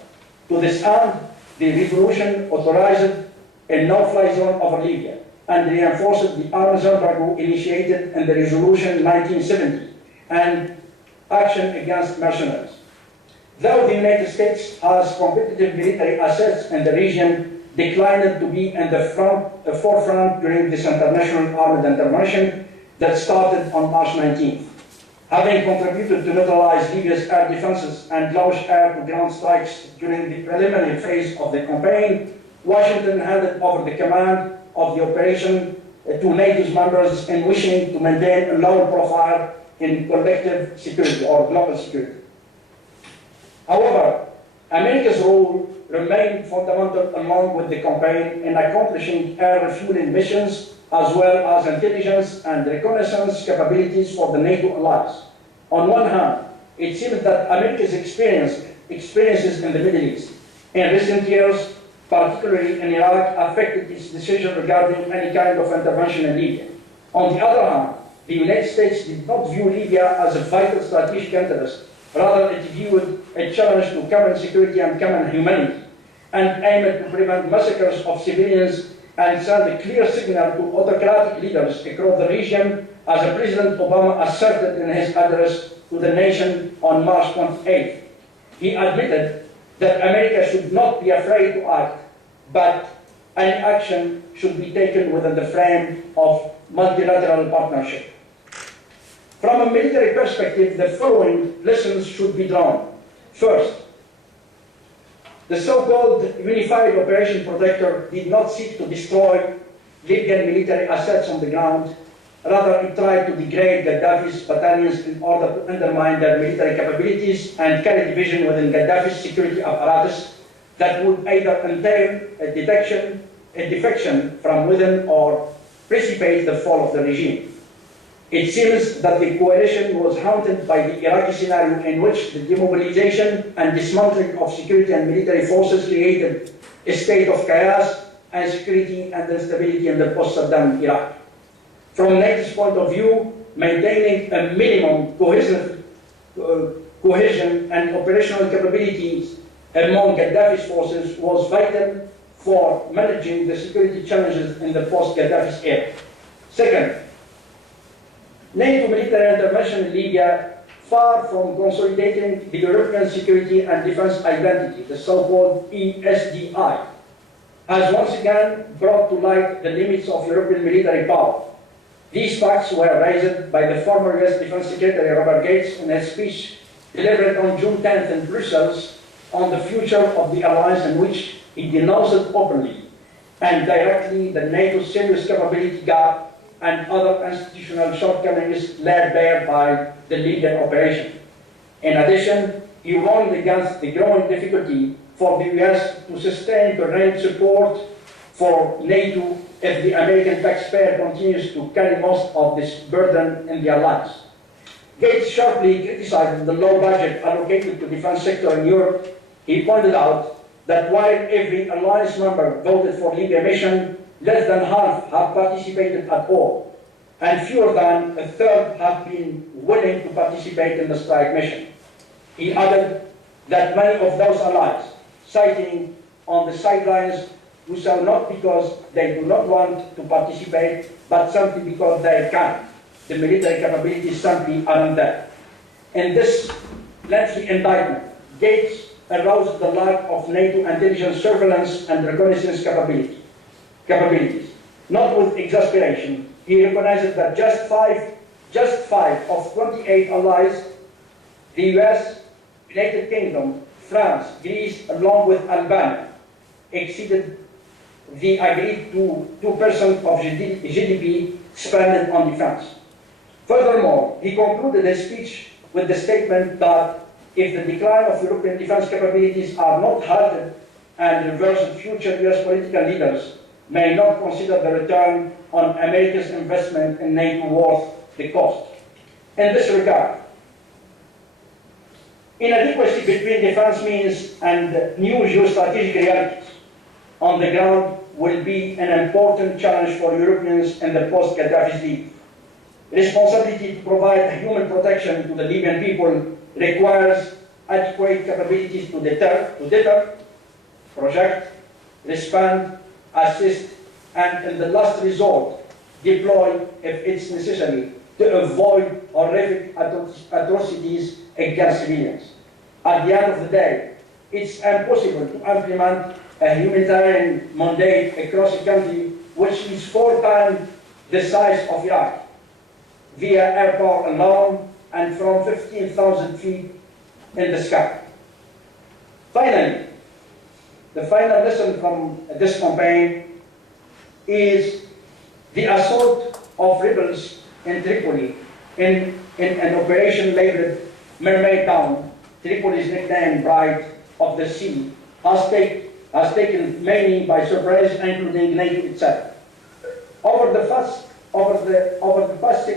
To this end, the resolution authorized a no-fly zone over Libya and reinforced the arms embargo initiated in the resolution 1970 and action against mercenaries. Though the United States has competitive military assets in the region, declined to be in the forefront during this international armed intervention that started on March 19th. Having contributed to neutralize Libya's air defenses and launch air-to-ground strikes during the preliminary phase of the campaign, Washington handed over the command of the operation to NATO's members in wishing to maintain a lower profile in collective security or global security. However, America's role remained fundamental along with the campaign in accomplishing air refueling missions as well as intelligence and reconnaissance capabilities for the NATO allies. On one hand, it seems that America's experiences in the Middle East in recent years, particularly in Iraq, affected its decision regarding any kind of intervention in Libya. On the other hand, the United States did not view Libya as a vital strategic interest. Rather, it viewed a challenge to common security and common humanity, and aimed to prevent massacres of civilians and send a clear signal to autocratic leaders across the region, as President Obama asserted in his address to the nation on March 28th. He admitted that America should not be afraid to act, but any action should be taken within the frame of multilateral partnership. From a military perspective, the following lessons should be drawn. First, the so-called Unified Operation Protector did not seek to destroy Libyan military assets on the ground. Rather, it tried to degrade Qadhafi's battalions in order to undermine their military capabilities and carry division within Qadhafi's security apparatus that would either entail a defection from within or precipitate the fall of the regime. It seems that the coalition was haunted by the Iraqi scenario in which the demobilization and dismantling of security and military forces created a state of chaos and security and instability in the post-Saddam Iraq. From NATO's point of view, maintaining a minimum cohesion, and operational capabilities among Qadhafi's forces was vital for managing the security challenges in the post-Qadhafi's era. Second, NATO military intervention in Libya, far from consolidating the European security and defense identity, the so-called ESDI, has once again brought to light the limits of European military power. These facts were raised by the former US Defense Secretary Robert Gates in a speech delivered on June 10th in Brussels on the future of the alliance, in which he denounced openly and directly the NATO's serious capability gap and other institutional shortcomings laid bare by the Libyan operation. In addition, he warned against the growing difficulty for the US to sustain current support for NATO if the American taxpayer continues to carry most of this burden in the alliance. Gates sharply criticized the low budget allocated to the defense sector in Europe. He pointed out that while every alliance member voted for Libya mission, less than half have participated at all, and fewer than a third have been willing to participate in the strike mission. He added that many of those allies, citing on the sidelines, do so not because they do not want to participate, but simply because they can't. The military capabilities simply aren't there. In this lengthy indictment, Gates aroused the lack of NATO intelligence surveillance and reconnaissance capabilities. Not with exasperation, he recognized that just five of 28 allies, the US, United Kingdom, France, Greece, along with Albania, exceeded the agreed to 2% of GDP spent on defense. Furthermore, he concluded his speech with the statement that if the decline of European defense capabilities are not halted and reversed, future US political leaders may not consider the return on America's investment in NATO worth the cost. In this regard, inadequacy between defense means and new geostrategic realities on the ground will be an important challenge for Europeans in the post-Qadhafi Libya. Responsibility to provide human protection to the Libyan people requires adequate capabilities to deter, project, respond, assist, and in the last resort, deploy if it's necessary to avoid horrific atrocities against civilians. At the end of the day, it's impossible to implement a humanitarian mandate across a country which is 4 times the size of Iraq, via air power alone and from 15,000 feet in the sky. Finally, the final lesson from this campaign is the assault of rebels in Tripoli in an operation labeled Mermaid Town. Tripoli's nickname Bride of the Sea has taken many by surprise, including NATO itself. Over the past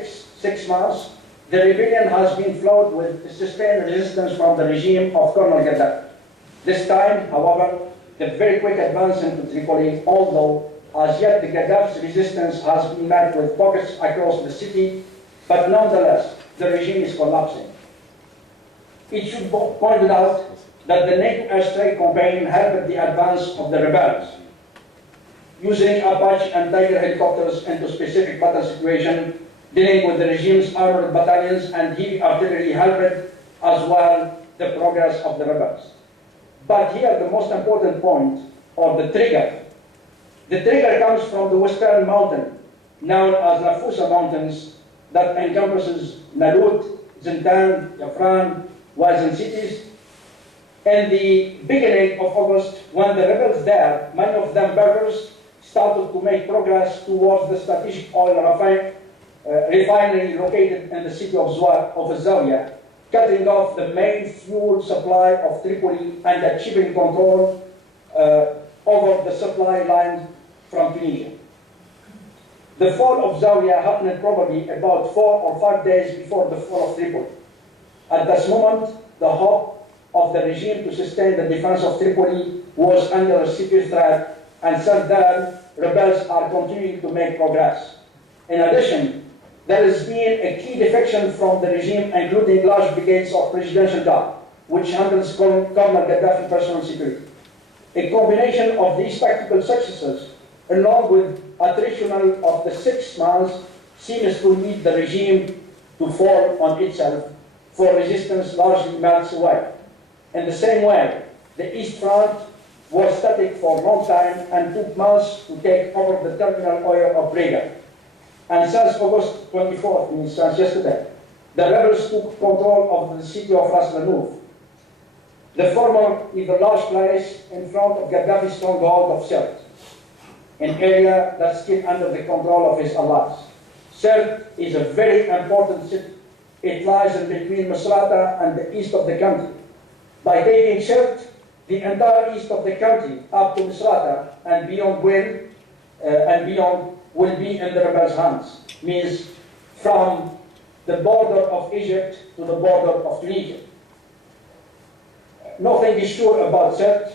six months, the rebellion has been flawed with sustained resistance from the regime of Colonel Qadhafi. This time, however, the very quick advance into Tripoli, although as yet the Qadhafi's resistance has been met with pockets across the city, but nonetheless, the regime is collapsing. It should be pointed out that the NATO airstrike campaign helped the advance of the rebels. Using Apache and Tiger helicopters into specific battle situations, dealing with the regime's armored battalions and heavy artillery helped as well the progress of the rebels. But here the most important point, or the trigger. The trigger comes from the western mountain, known as Nafusa Mountains, that encompasses Nalut, Zintan, Yafran, Wazin cities. In the beginning of August, when the rebels there, many of them Berbers, started to make progress towards the strategic oil refinery located in the city of Zawiya, cutting off the main fuel supply of Tripoli and achieving control over the supply line from Tunisia. The fall of Zawiya happened probably about 4 or 5 days before the fall of Tripoli. At this moment, the hope of the regime to sustain the defense of Tripoli was under a severe threat, and since then, rebels are continuing to make progress. In addition, there has been a key defection from the regime, including large brigades of presidential guard, which handles Colonel Qadhafi personal security. A combination of these tactical successes, along with attritional of the 6 months, seems to lead the regime to fall on itself, for resistance largely melts away. In the same way, the East Front was static for a long time and took months to take over the terminal oil of Riga. And since August 24th, means since yesterday, the rebels took control of the city of Ras Lanuf. The former is a large place in front of Qadhafi's stronghold of Sirte, an area that's still under the control of his allies. Sirte is a very important city. It lies in between Misrata and the east of the country. By taking Sirte, the entire east of the country up to Misrata and beyond will be in the rebels' hands. Means from the border of Egypt to the border of Tunisia. Nothing is sure about Sirte,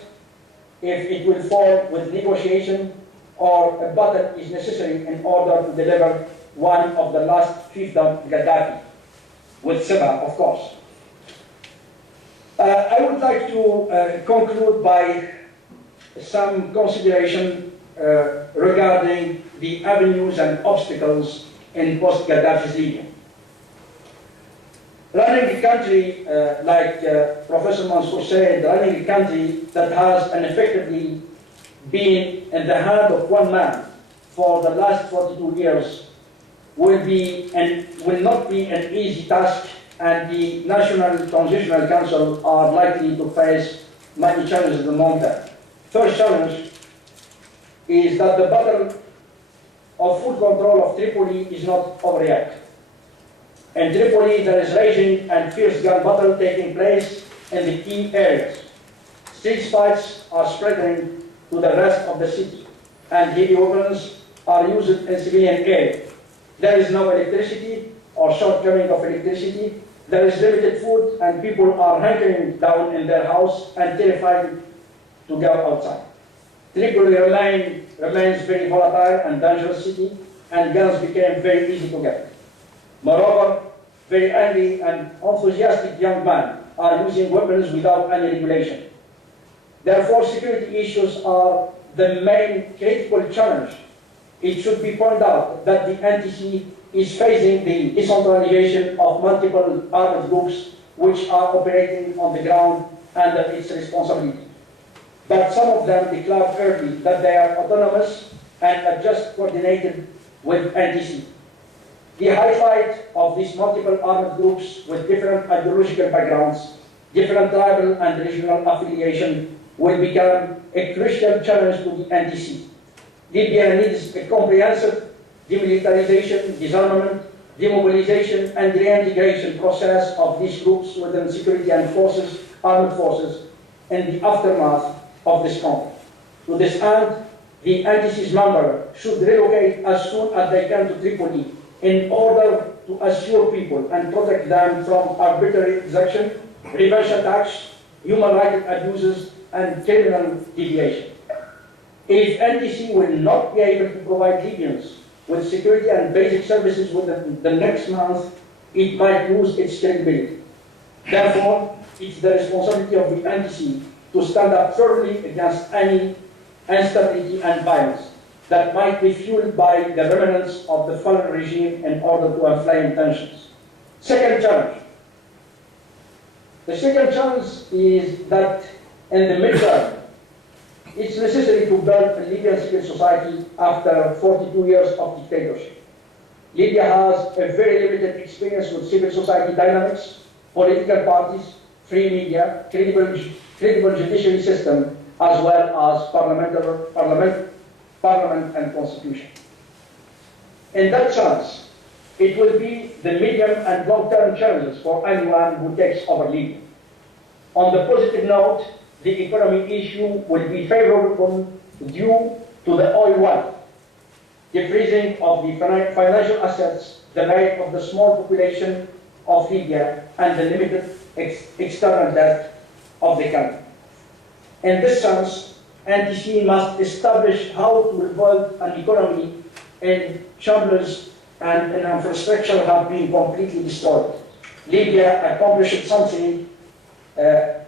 if it will fall with negotiation or a battle is necessary in order to deliver one of the last fiefdom Qadhafi, with Saba, of course. I would like to conclude by some consideration regarding the avenues and obstacles in post-Qadhafi's Libya. Running a country, like Professor Mansour said, running a country that has effectively been in the hand of one man for the last 42 years will not be an easy task, and the National Transitional Council are likely to face many challenges in the long term. First challenge is that the battle of full control of Tripoli is not over yet. In Tripoli, there is raging and fierce gun battle taking place in the key areas. Street fights are spreading to the rest of the city, and heavy weapons are used in civilian areas. There is no electricity or shortcoming of electricity. There is limited food, and people are hunkering down in their house and terrified to go outside. Tripoli remains very volatile and dangerous city, and guns became very easy to get. Moreover, very angry and enthusiastic young men are using weapons without any regulation. Therefore, security issues are the main critical challenge. It should be pointed out that the NTC is facing the decentralization of multiple armed groups which are operating on the ground under its responsibility. But some of them declared early that they are autonomous and are just coordinated with NTC. The highlight of these multiple armed groups with different ideological backgrounds, different tribal and regional affiliation will become a crucial challenge to the NTC. Libya needs a comprehensive demilitarization, disarmament, demobilization, and reintegration process of these groups within security and armed forces in the aftermath of this conflict. To this end, the NTC's members should relocate as soon as they can to Tripoli in order to assure people and protect them from arbitrary exaction, revenge attacks, human rights abuses, and criminal deviation. If NTC will not be able to provide Libyans with security and basic services within the next month, it might lose its credibility. Therefore, it's the responsibility of the NTC to stand up firmly against any instability and violence that might be fueled by the remnants of the fallen regime in order to inflame tensions. Second challenge. The second challenge is that in the midterm, it's necessary to build a Libyan civil society after 42 years of dictatorship. Libya has a very limited experience with civil society dynamics, political parties, free media, credible judiciary system, as well as parliament and constitution. In that sense, it will be the medium and long-term challenges for anyone who takes over Libya. On the positive note, the economic issue will be favorable due to the oil wealth, the freezing of the financial assets, the rate of the small population of Libya, and the limited external debt of the country. In this sense, NTC must establish how to rebuild an economy in shambles and infrastructure have been completely destroyed. Libya accomplished something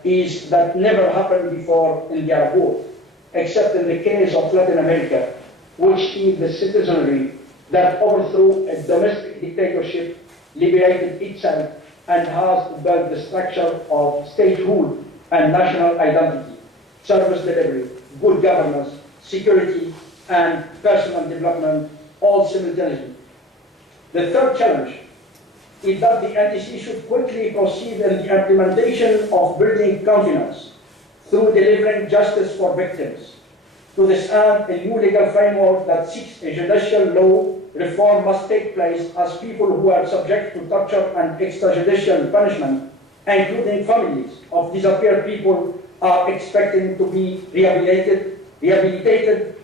is that never happened before in the Arab world, except in the case of Latin America, which is the citizenry that overthrew a domestic dictatorship, liberated itself, and has built the structure of statehood and national identity, service delivery, good governance, security, and personal development, all simultaneously. The third challenge is that the NTC should quickly proceed in the implementation of building confidence through delivering justice for victims. To this end, a new legal framework that seeks a judicial law reform must take place, as people who are subject to torture and extrajudicial punishment, including families of disappeared people, are expected to be rehabilitated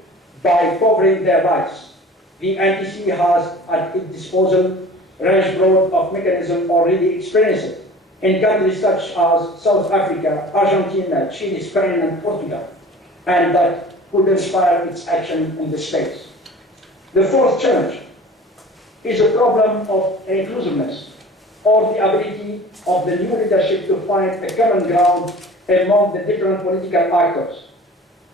by covering their lives. The NTC has at its disposal a range broad of mechanisms already experienced in countries such as South Africa, Argentina, Chile, Spain, and Portugal, and that could inspire its action in this space. The fourth challenge is a problem of inclusiveness, or the ability of the new leadership to find a common ground among the different political actors.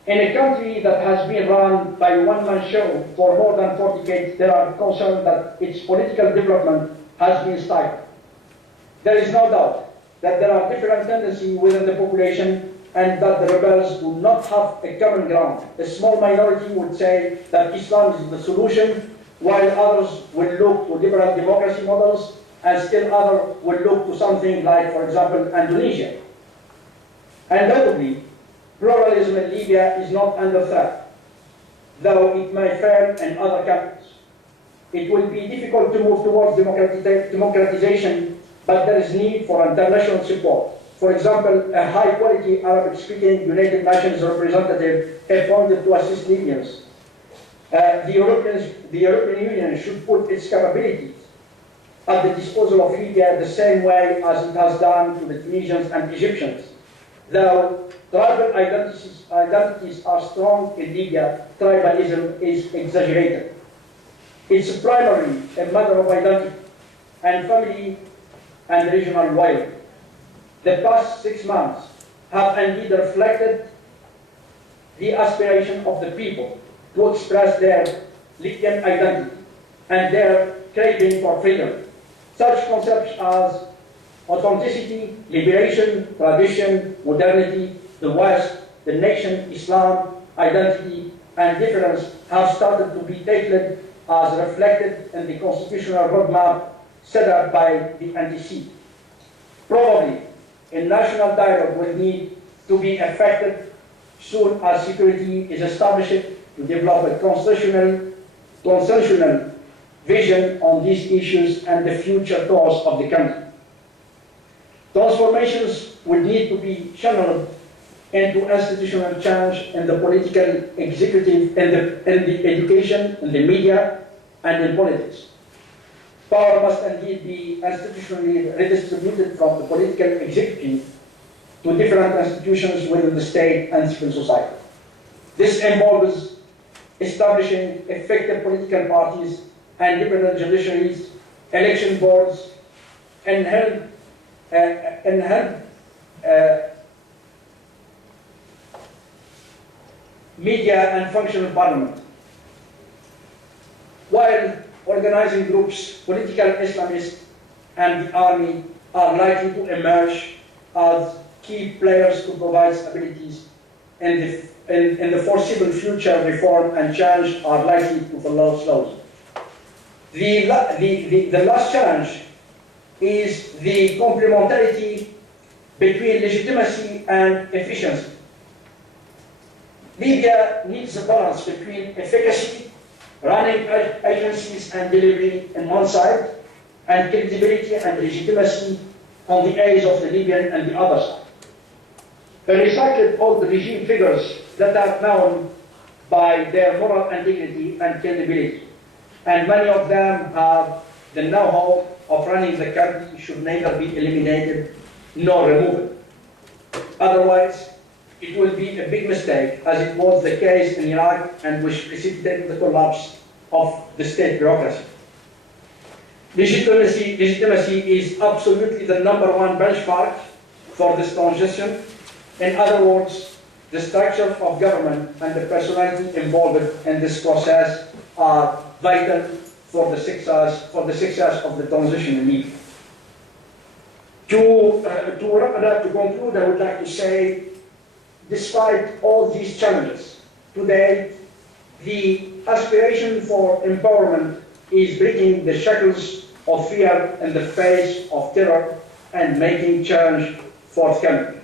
In a country that has been run by one-man show for more than 40 decades, there are concerns that its political development has been stifled. There is no doubt that there are different tendencies within the population and that the rebels do not have a common ground. A small minority would say that Islam is the solution, while others will look to liberal democracy models, and still others will look to something like, for example, Indonesia. Undoubtedly, pluralism in Libya is not under threat, though it may fail in other countries. It will be difficult to move towards democratization, but there is need for international support. For example, a high-quality Arabic-speaking United Nations representative appointed to assist Libyans. The European Union should put its capabilities at the disposal of Libya the same way as it has done to the Tunisians and Egyptians. Though tribal identities are strong in Libya, tribalism is exaggerated. It's primarily a matter of identity and family and regional loyalty. The past 6 months have indeed reflected the aspiration of the people to express their Libyan identity and their craving for freedom. Such concepts as authenticity, liberation, tradition, modernity, the West, the nation, Islam, identity, and difference have started to be taken as reflected in the constitutional roadmap set up by the NTC. Probably, a national dialogue will need to be effected soon as security is established to develop a constitutional vision on these issues and the future course of the country. Transformations will need to be channeled into institutional change in the political executive, in the education, in the media, and in politics. Power must indeed be institutionally redistributed from the political executive to different institutions within the state and civil society. This involves establishing effective political parties and independent judiciaries, election boards, and media and functional parliament. While organizing groups, political Islamists, and the army are likely to emerge as key players to provide stabilities in the foreseeable future, reform and change are likely to follow slowly. The last challenge is the complementarity between legitimacy and efficiency. Libya needs a balance between efficacy, running agencies and delivery on one side, and credibility and legitimacy on the aids of the Libyan and the other side. The recycled old regime figures that are known by their moral integrity and credibility, and many of them have the know-how of running the country, should neither be eliminated nor removed. Otherwise, it will be a big mistake, as it was the case in Iraq and which precipitated the collapse of the state bureaucracy. Legitimacy is absolutely the #1 benchmark for this transition. In other words, the structure of government and the personality involved in this process are vital for the success of the transition in Libya. To conclude, I would like to say, despite all these challenges, today the aspiration for empowerment is breaking the shackles of fear in the face of terror and making change forthcoming.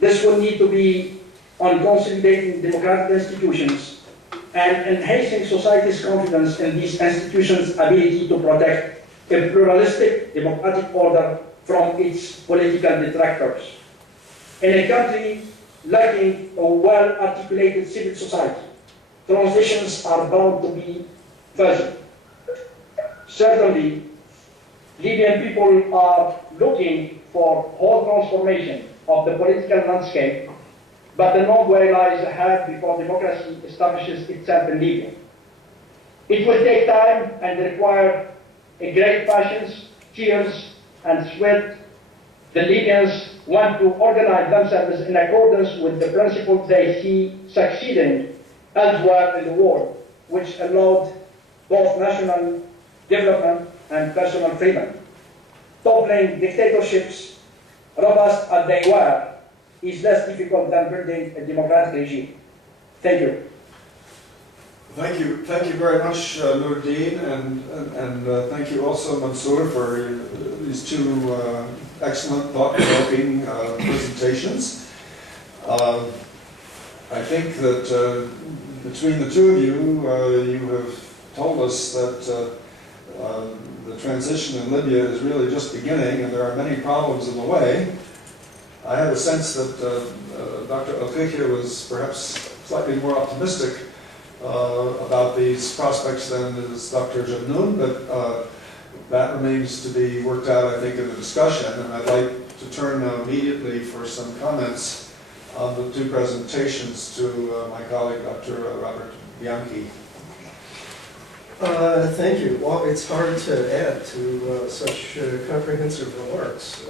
This will need to be on consolidating democratic institutions and enhancing society's confidence in these institutions' ability to protect a pluralistic democratic order from its political detractors. In a country lacking a well-articulated civil society, transitions are bound to be fuzzy. Certainly, Libyan people are looking for whole transformation of the political landscape, but the long way lies ahead before democracy establishes itself in Libya. It will take time and require a great passions, tears, and sweat. The Libyans want to organize themselves in accordance with the principles they see succeeding elsewhere in the world, which allowed both national development and personal freedom. Toppling dictatorships, robust as they were, is less difficult than building a democratic regime. Thank you. Thank you very much, Nuruddin, and thank you also, Mansour, for these two excellent, thought-provoking presentations. I think that between the two of you, you have told us that the transition in Libya is really just beginning, and there are many problems in the way. I had a sense that Dr. Al-Fiqh was perhaps slightly more optimistic about these prospects than is Dr. Jamnoon, but that remains to be worked out, I think, in the discussion. And I'd like to turn now immediately for some comments on the two presentations to my colleague, Dr. Robert Bianchi. Thank you. Well, it's hard to add to such comprehensive remarks.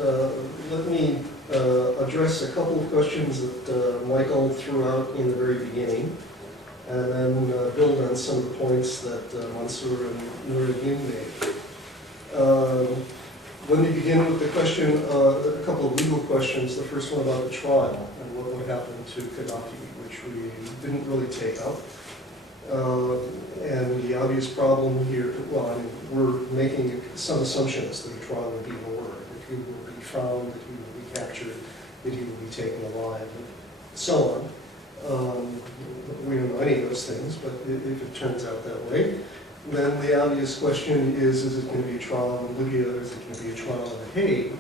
Let me address a couple of questions that Michael threw out in the very beginning, and then build on some of the points that Mansour and Nuruddin made. Let me begin with the question, a couple of legal questions. The first one about the trial and what would happen to Qadhafi, which we didn't really take up. And the obvious problem here, well, I mean, we're making some assumptions that the trial would be over, that he will be found, that he will be captured, that he will be taken alive, and so on. We don't know any of those things, but if it turns out that way, then the obvious question is it going to be a trial in Libya, or is it going to be a trial in The Hague?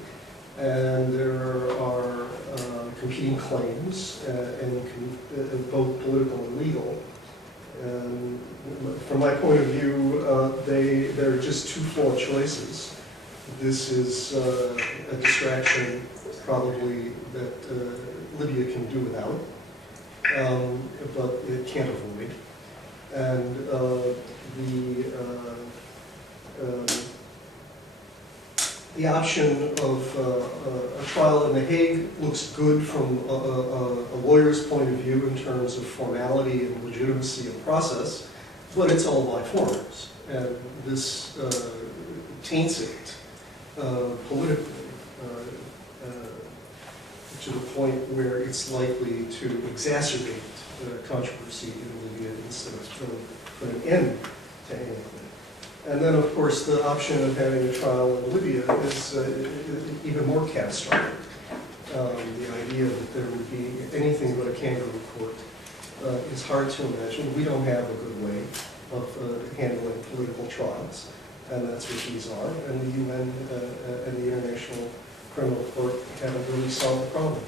And there are competing claims, both political and legal. From my point of view, they're just two flawed choices. This is a distraction, probably, that Libya can do without, but it can't avoid. And the option of a trial in The Hague looks good from a lawyer's point of view in terms of formality and legitimacy of process, but it's all by forms. And this taints it politically to the point where it's likely to exacerbate controversy in Libya instead of put an end to anything. And then, of course, the option of having a trial in Libya is even more catastrophic. The idea that there would be anything but a kangaroo court is hard to imagine. We don't have a good way of handling political trials, and that's what these are. And the UN and the International Criminal Court haven't really solved the problem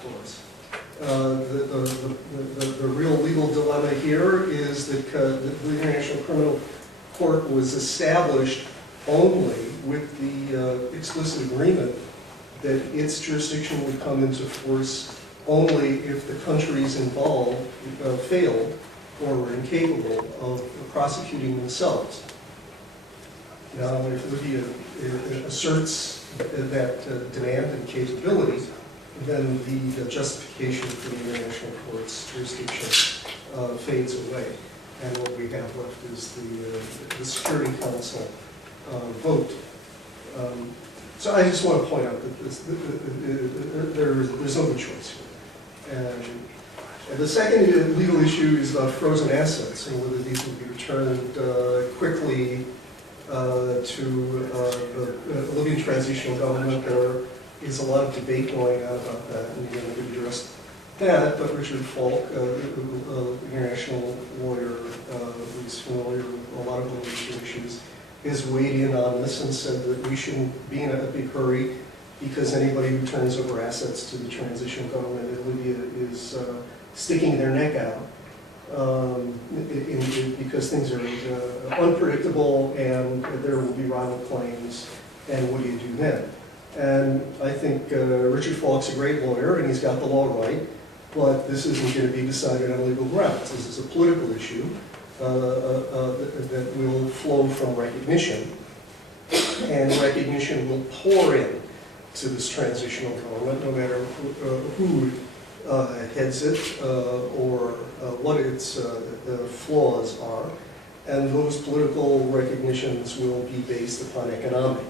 for us. The real legal dilemma here is that the International Criminal Court was established only with the explicit agreement that its jurisdiction would come into force only if the countries involved failed or were incapable of prosecuting themselves. Now, if Libya asserts that demand and capability, then the justification for the international court's jurisdiction fades away. And what we have left is the Security Council vote. So I just want to point out that there's no good choice here. And the second legal issue is about frozen assets and whether these will be returned quickly to the Libyan transitional government. There is a lot of debate going on about that, and we're going to address that. But Richard Falk, international lawyer who's familiar with a lot of Libyan issues, has weighed in on this and said that we shouldn't be in a big hurry because anybody who turns over assets to the transitional government in Libya is sticking their neck out because things are unpredictable and there will be rival claims, and what do you do then? And I think Richard Falk's a great lawyer and he's got the law right, but this isn't going to be decided on legal grounds. This is a political issue that will flow from recognition, and recognition will pour in to this transitional government, no matter who heads it or what its flaws are, and those political recognitions will be based upon economic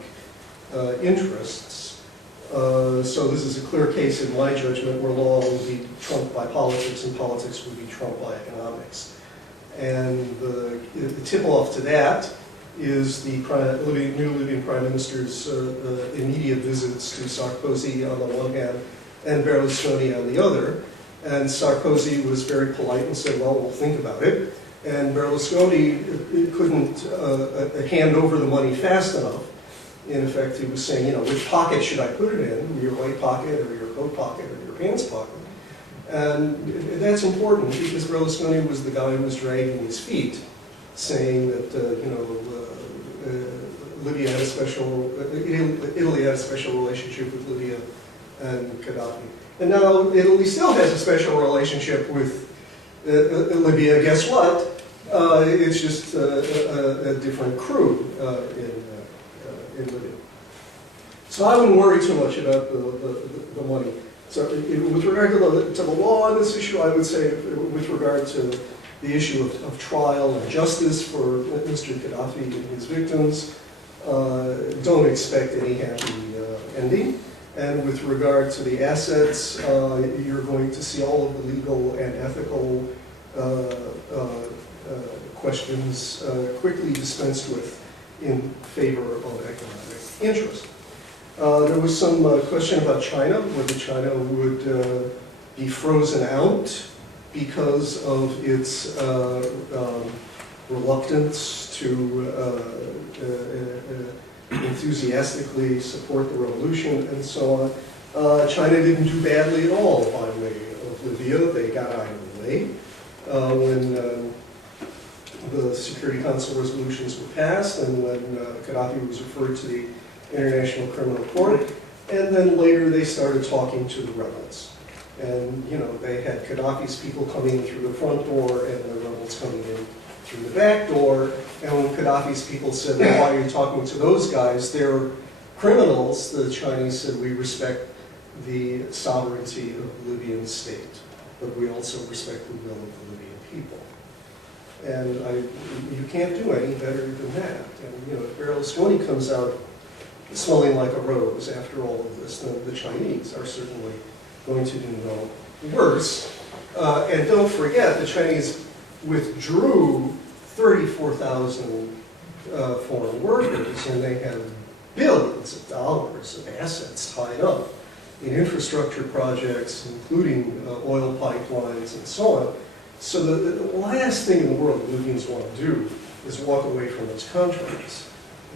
interests. So this is a clear case, in my judgment, where law will be trumped by politics and politics will be trumped by economics. And the tip-off to that is the new Libyan Prime Minister's immediate visits to Sarkozy on the one hand and Berlusconi on the other. And Sarkozy was very polite and said, well, we'll think about it. And Berlusconi couldn't hand over the money fast enough. In effect, he was saying, which pocket should I put it in? Your white pocket or your coat pocket or your pants pocket? And that's important because Berlusconi was the guy who was dragging his feet, saying that, Libya had a special, Italy had a special relationship with Libya and Qadhafi. And now Italy still has a special relationship with Libya. Guess what? It's just a different crew in Libya. So I wouldn't worry too much about the money. So with regard to the law on this issue, I would say with regard to the issue of trial and justice for Mr. Qadhafi and his victims, don't expect any happy ending. And with regard to the assets, you're going to see all of the legal and ethical questions quickly dispensed with in favor of economic interest. There was some question about China, whether China would be frozen out because of its reluctance to enthusiastically support the revolution and so on. China didn't do badly at all by way of Libya. They got out of the way when the Security Council resolutions were passed and when Qadhafi was referred to the International Criminal Court, and then later they started talking to the rebels. And, they had Qadhafi's people coming in through the front door and the rebels coming in through the back door. And when Qadhafi's people said, well, why are you talking to those guys? They're criminals. The Chinese said, we respect the sovereignty of the Libyan state, but we also respect the will of the Libyan people. And you can't do any better than that. And, if Berlusconi comes out smelling like a rose after all of this, then the Chinese are certainly going to do no worse. And don't forget, the Chinese withdrew 34,000 foreign workers, and they have billions of dollars of assets tied up in infrastructure projects, including oil pipelines and so on. So the last thing in the world the Libyans want to do is walk away from those contracts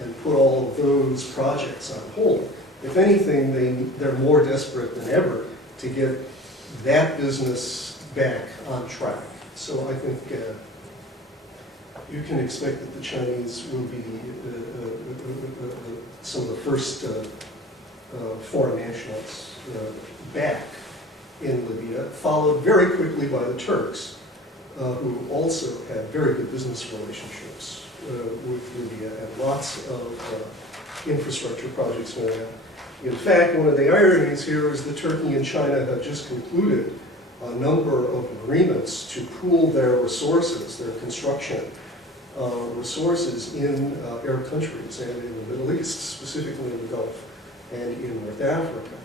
and put all of those projects on hold. If anything, they're more desperate than ever to get that business back on track. So I think you can expect that the Chinese will be some of the first foreign nationals back in Libya, followed very quickly by the Turks. who also had very good business relationships with Libya and lots of infrastructure projects going on. In fact, one of the ironies here is that Turkey and China have just concluded a number of agreements to pool their resources, their construction resources in Arab countries and in the Middle East, specifically in the Gulf and in North Africa.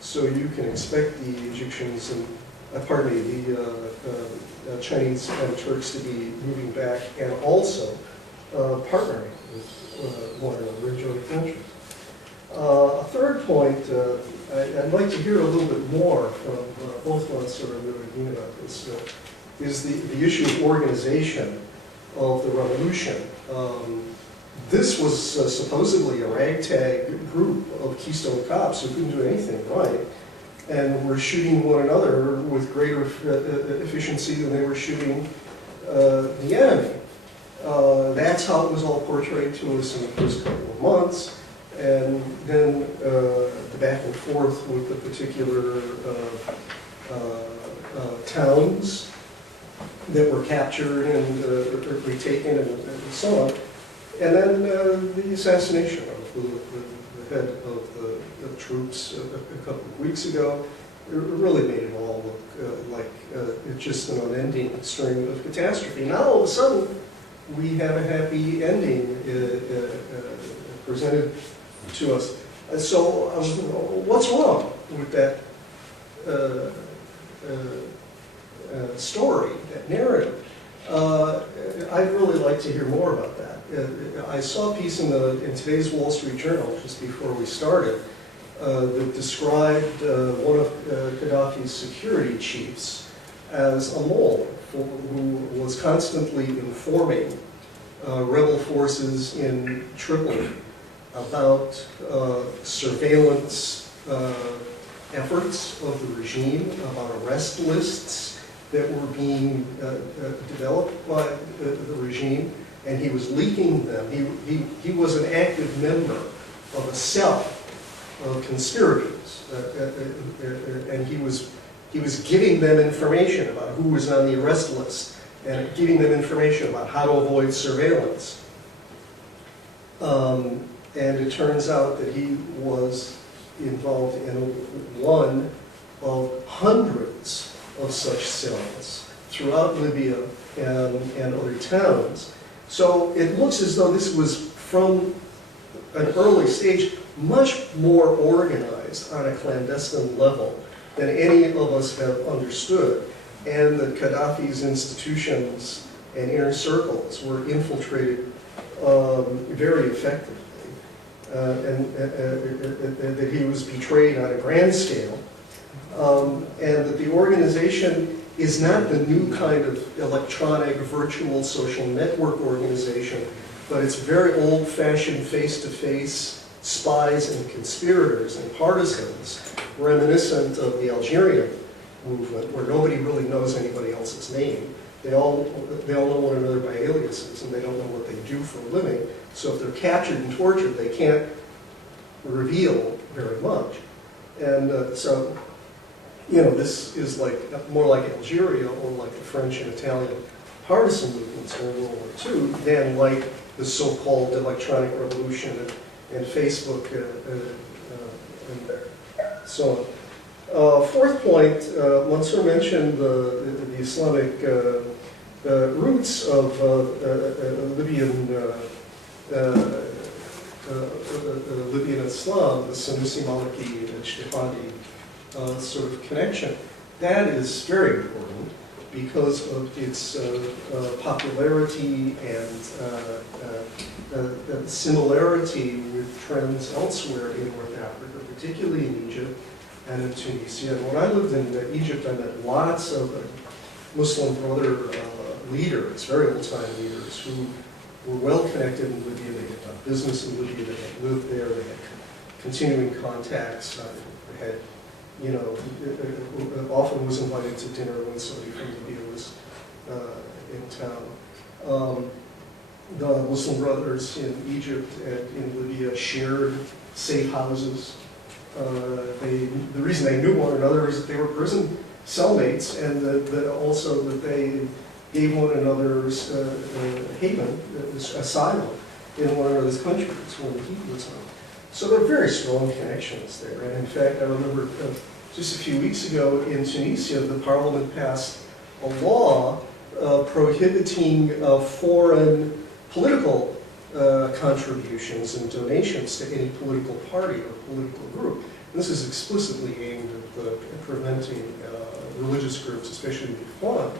So you can expect the Egyptians and, the Chinese and Turks to be moving back and also partnering with one another in joint ventures. A third point, I'd like to hear a little bit more from both Mansour and Nuruddin about this, is the issue of organization of the revolution. This was supposedly a ragtag group of Keystone cops who couldn't do anything right, and were shooting one another with greater efficiency than they were shooting the enemy. That's how it was all portrayed to us in the first couple of months. And then the back and forth with the particular towns that were captured and retaken and so on. And then the assassination of the head of the troops a couple of weeks ago. It really made it all look like it's just an unending string of catastrophe. Now all of a sudden we have a happy ending presented to us. So what's wrong with that story, that narrative? I'd really like to hear more about that. I saw a piece in today's Wall Street Journal just before we started that described one of Qadhafi's security chiefs as a mole who was constantly informing rebel forces in Tripoli about surveillance efforts of the regime, about arrest lists that were being developed by the regime, and he was leaking them. He was an active member of a cell of conspirators, and he was giving them information about who was on the arrest list and giving them information about how to avoid surveillance. And it turns out that he was involved in one of hundreds of such cells throughout Libya and other towns. So it looks as though this was, from an early stage, much more organized on a clandestine level than any of us have understood, and that Qadhafi's institutions and inner circles were infiltrated very effectively. And that he was betrayed on a grand scale, and that the organization is not the new kind of electronic, virtual social network organization, but it's very old-fashioned face-to-face spies and conspirators and partisans, reminiscent of the Algerian movement, where nobody really knows anybody else's name. They all know one another by aliases, and they don't know what they do for a living. So if they're captured and tortured, they can't reveal very much. And so, you know, this is like more like Algeria or like the French and Italian partisan movements in World War II than like the so-called electronic revolution and Facebook and so on. Fourth point, Mansour mentioned the Islamic roots of Libyan Islam, the Sanusi Maliki and Ijtihadi sort of connection. That is very important because of its popularity and similarity with trends elsewhere in North Africa, particularly in Egypt and in Tunisia. And when I lived in Egypt, I met lots of Muslim brother leaders, very old-time leaders, who were well connected in Libya. They had done business in Libya. They had lived there. They had continuing contacts. They had, you know, often was invited to dinner when somebody from Libya was in town. The Muslim brothers in Egypt and in Libya shared safe houses. The reason they knew one another is that they were prison cellmates, and also that they gave one another haven, asylum in one another's countries when the heat was on. So there are very strong connections there. And in fact, I remember just a few weeks ago in Tunisia, the parliament passed a law prohibiting foreign political contributions and donations to any political party or political group. And this is explicitly aimed at preventing religious groups, especially the Ikhwan,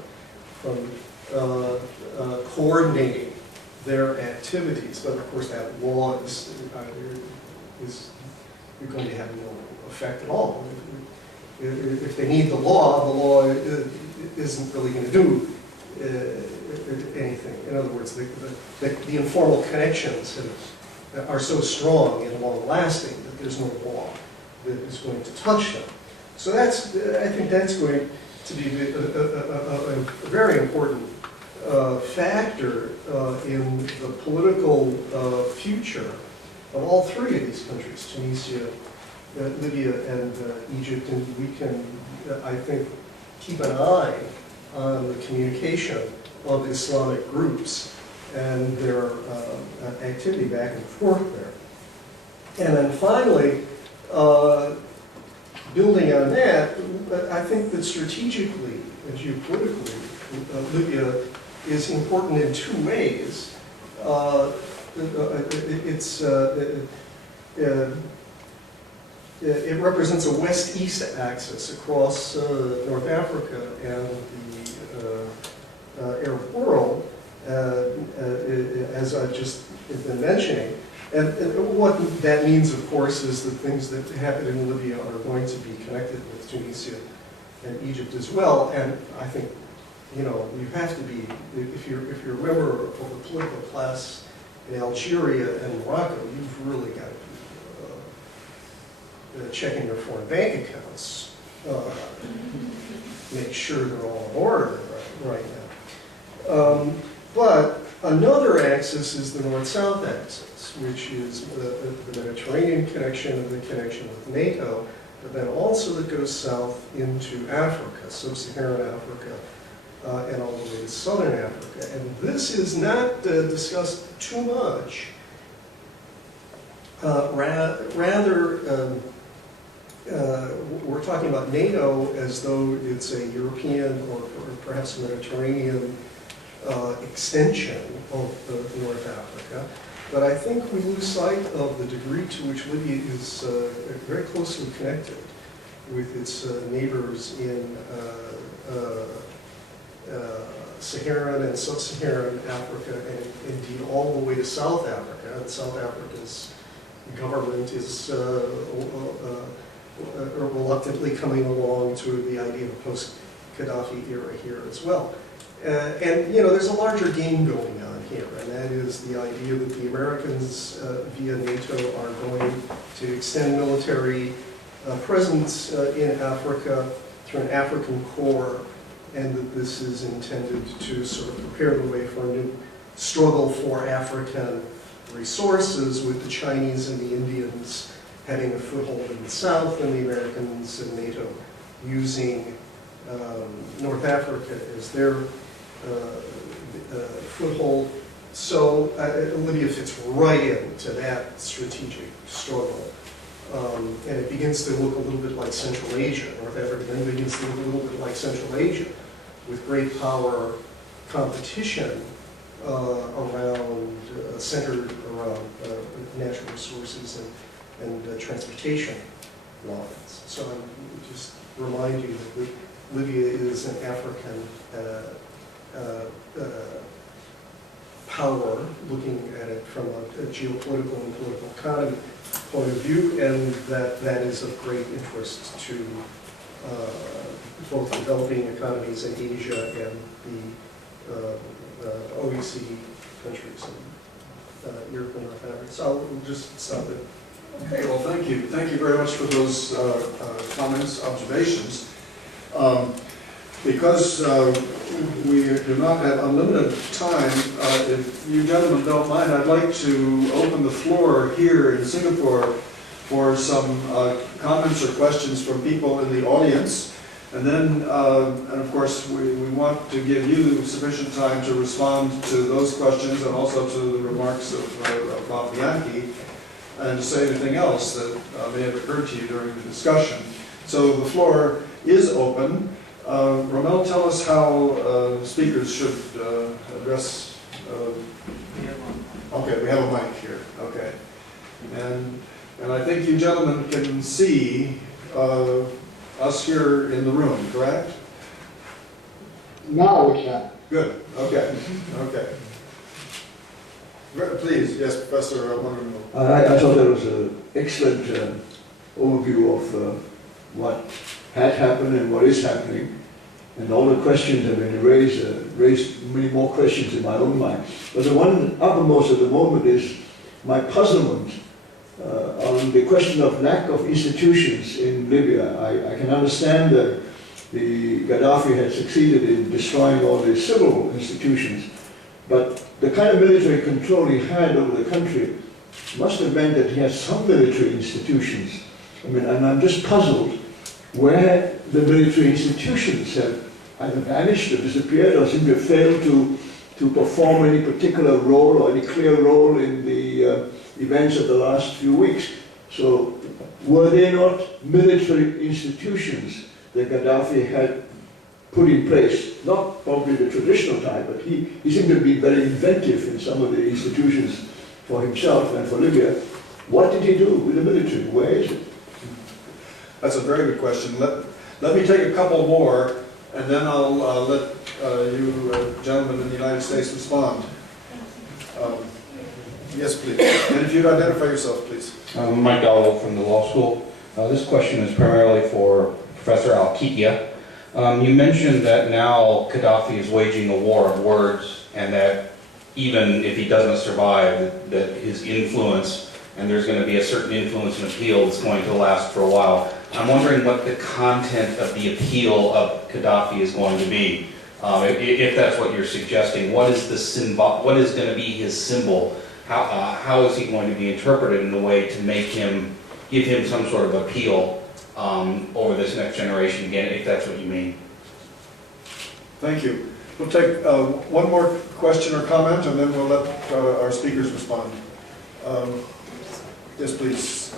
from coordinating their activities. But of course that law is going to have no effect at all. If they need the law isn't really going to do anything. In other words, the informal connections are so strong and long-lasting that there's no law that is going to touch them. So I think that's going to be a very important factor in the political future of all three of these countries, Tunisia, Libya, and Egypt. And we can, I think, keep an eye on the communication of Islamic groups and their activity back and forth there. And then finally, building on that, I think that strategically and geopolitically, Libya is important in two ways. It represents a west-east axis across North Africa and the Arab world, as I've just been mentioning. And what that means, of course, is that things that happen in Libya are going to be connected with Tunisia and Egypt as well. And I think, you have to be, if you're a member of the political class in Algeria and Morocco, you've really got to be checking your foreign bank accounts, make sure they're all in order right now. But another axis is the north-south axis, which is the Mediterranean connection and the connection with NATO, but then also that goes south into Africa, sub-Saharan Africa, and all the way to southern Africa. And this is not discussed too much. Rather, we're talking about NATO as though it's a European or perhaps Mediterranean extension of North Africa. But I think we lose sight of the degree to which Libya is very closely connected with its neighbors in Saharan and Sub-Saharan Africa, and indeed all the way to South Africa. And South Africa's government is reluctantly coming along to the idea of a post-Qadhafi era here as well. And there's a larger game going on here, and that is the idea that the Americans via NATO are going to extend military presence in Africa through an African corps, and that this is intended to sort of prepare the way for a new struggle for African resources, with the Chinese and the Indians having a foothold in the south, and the Americans and NATO using North Africa as their foothold. So Libya fits right into that strategic struggle. And it begins to look a little bit like Central Asia. North Africa then begins to look a little bit like Central Asia, with great power competition centered around natural resources and transportation lines. So I just remind you that Libya is an African power, looking at it from a geopolitical and political economy point of view, and that is of great interest to both developing economies in Asia and the OECD countries in Europe and North Africa. So I'll just stop it. Okay, well, thank you. Thank you very much for those comments, observations. Because we do not have unlimited time, if you gentlemen don't mind, I'd like to open the floor here in Singapore for some comments or questions from people in the audience. And then, and of course, we want to give you sufficient time to respond to those questions and also to the remarks of Bob Bianchi, and to say anything else that may have occurred to you during the discussion. So the floor is open. Rommel, tell us how speakers should address. Okay, we have a mic here. Okay, and I think you gentlemen can see us here in the room, correct? Now we can. Good. Okay. Okay. Please, yes, Professor Wondermill. I thought that was an excellent overview of what had happened and what is happening. And all the questions have been raised many more questions in my own mind. But the one uppermost at the moment is my puzzlement on the question of lack of institutions in Libya. I can understand that the Qadhafi had succeeded in destroying all the civil institutions, but the kind of military control he had over the country must have meant that he had some military institutions. I mean, and I'm just puzzled where the military institutions have either vanished or disappeared or seem to have failed to perform any particular role or any clear role in the events of the last few weeks. So were they not military institutions that Qadhafi had put in place? Not probably the traditional type, but he seemed to be very inventive in some of the institutions for himself and for Libya. What did he do with the military? Where is it? That's a very good question. Let me take a couple more, and then I'll let you gentlemen in the United States respond. Yes, please. And if you'd identify yourself, please. Mike Dowell from the law school. This question is primarily for Professor Al-Kikia. You mentioned that now Qadhafi is waging a war of words, and that even if he doesn't survive, that his influence, and there's going to be a certain influence and appeal that's going to last for a while. I'm wondering what the content of the appeal of Qadhafi is going to be. If that's what you're suggesting, what is the symbol? What is going to be his symbol? How is he going to be interpreted in a way to make him, give him some sort of appeal over this next generation again, if that's what you mean? Thank you. We'll take one more question or comment, and then we'll let our speakers respond. Yes, please.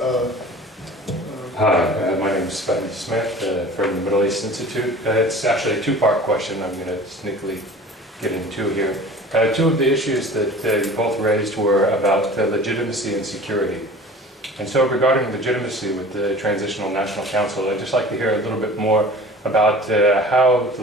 Hi, my name is Sven Smith from the Middle East Institute. It's actually a two-part question I'm going to sneakily get into here. Two of the issues that you both raised were about legitimacy and security. And so regarding legitimacy with the Transitional National Council, I'd just like to hear a little bit more about how the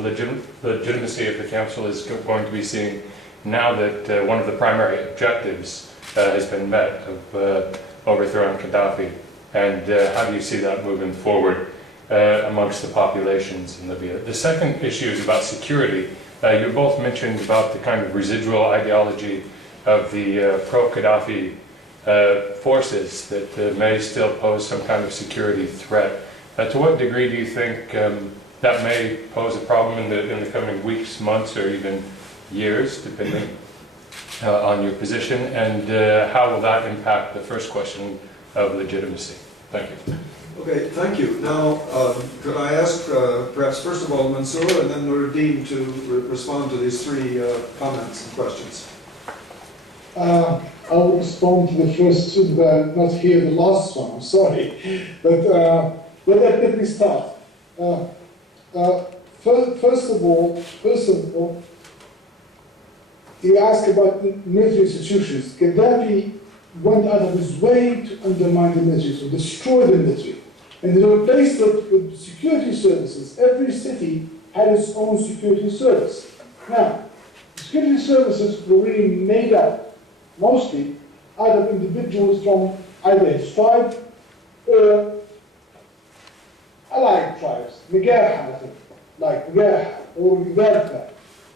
legitimacy of the Council is going to be seen now that one of the primary objectives has been met of overthrowing Qadhafi. And how do you see that moving forward amongst the populations in Libya? The second issue is about security. You both mentioned about the kind of residual ideology of the pro-Qadhafi forces that may still pose some kind of security threat. To what degree do you think that may pose a problem in the coming weeks, months, or even years, depending on your position? And how will that impact the first question of legitimacy? Thank you. Okay, thank you. Now, could I ask, perhaps first of all, Mansour and then Nuruddin to respond to these three comments and questions? I will respond to the first two, but not hear the last one. I'm sorry, but let me start. First of all, you asked about military institutions. Qadhafi went out of his way to undermine the military, to destroy the military. And they replaced it with security services. Every city had its own security service. Now, security services were really made up mostly out of individuals from either his tribe or allied tribes, Megarha, like Megarha or Qadhafi.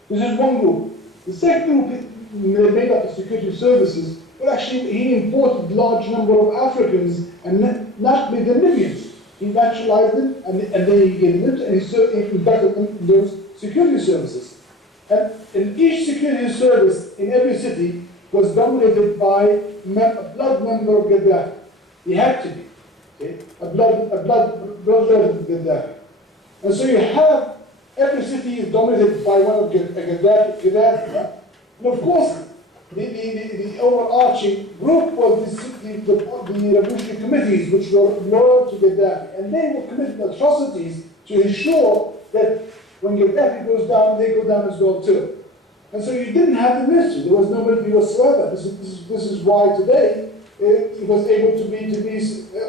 This is one group. The second group made up of security services, but actually he imported large number of Africans and not the Libyans. He naturalized them and then he gave them and he inducted them in those security services. And in each security service in every city was dominated by a blood member of Qadhafi. He had to be, okay? a blood relative of Qadhafi. And so you have every city is dominated by one of Gaddafi. And of course, the overarching group was the revolutionary committees, which were loyal to Gaddafi. And they were committing atrocities to ensure that when Gaddafi goes down, they go down as well too. And so you didn't have the military. There was no military whatsoever. This is why today it was able to be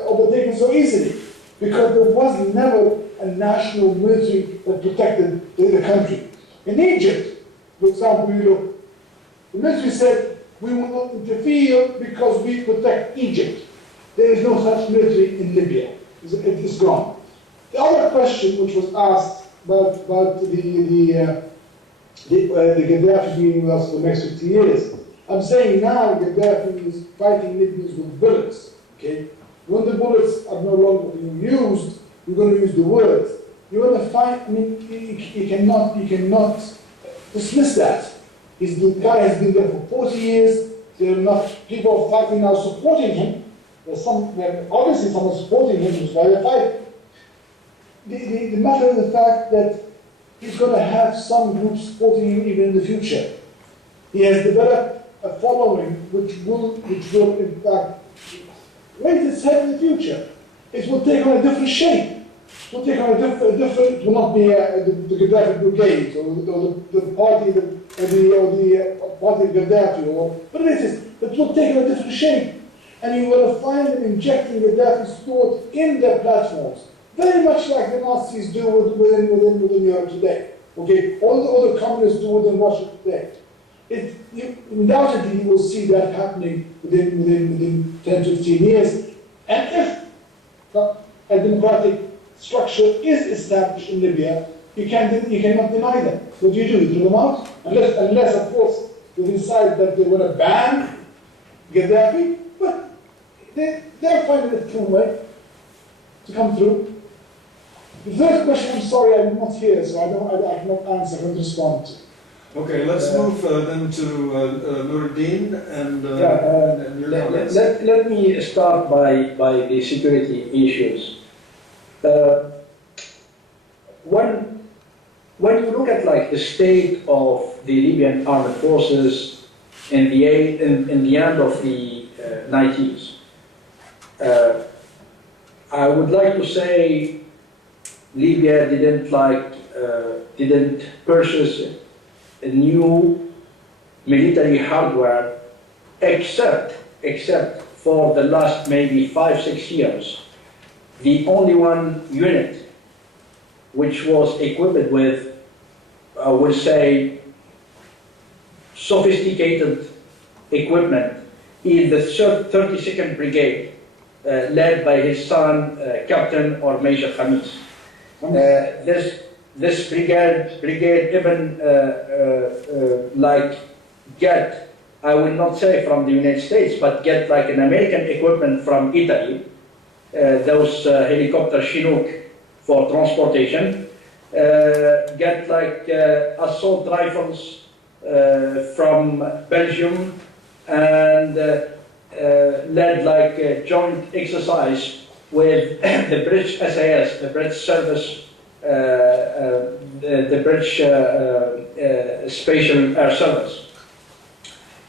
overtaken so easily. Because there was never a national military that protected the country. In Egypt, for example, you look, the military said, we will not interfere because we protect Egypt. There is no such military in Libya. It is gone. The other question which was asked about the Qadhafi being with us for the next 50 years, I'm saying now Qadhafi is fighting Libyans with bullets. Okay? When the bullets are no longer being used, you're going to use the words. You're going to fight, I mean, you cannot dismiss that. The guy has been there for 40 years. There are not people are fighting now supporting him. There's obviously someone supporting him who's why they're fighting. The matter is the fact that he's going to have some groups supporting him even in the future. He has developed a following which will in fact raise its head in the future. It will take on a different shape. It will take on a different. It will not be the Qadhafi brigade or the party the party of Qadhafi but it will take on a different shape. And you will find them injecting Qadhafi's thought in their platforms, very much like the Nazis do within Europe today. Okay, all the communists do within Russia today. Undoubtedly, you will see that happening within 10 to 15 years. And if a democratic structure is established in Libya, you cannot deny them. What do? You throw them out? Unless, of course, you decide that they want to ban Qadhafi, but they're finding a true way to come through. The third question, I'm sorry, I did not hear, so I cannot answer, I cannot respond to. Okay, let's move then to Nuruddin and your comments. Let me start by the security issues. When you look at like the state of the Libyan armed forces in the end of the 90s, I would like to say Libya didn't purchase a new military hardware except for the last maybe 5-6 years. The only one unit which was equipped with, I would say, sophisticated equipment is the 32nd Brigade, led by his son, Captain or Major Khamis. This brigade even get, I will not say from the United States, but get like an American equipment from Italy, those helicopter Chinook for transportation, get like assault rifles from Belgium, and led like a joint exercise with the British SAS, the British Service, the British Spatial Air Service.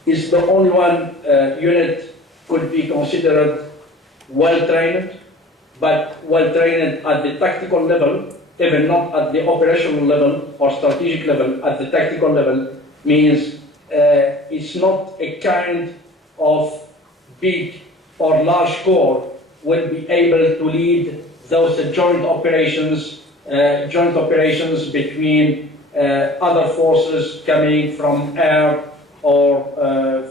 Is the only one unit could be considered well-trained, but well-trained at the tactical level, even not at the operational level or strategic level, at the tactical level, means it's not a kind of big or large corps will be able to lead those joint operations between other forces coming from air or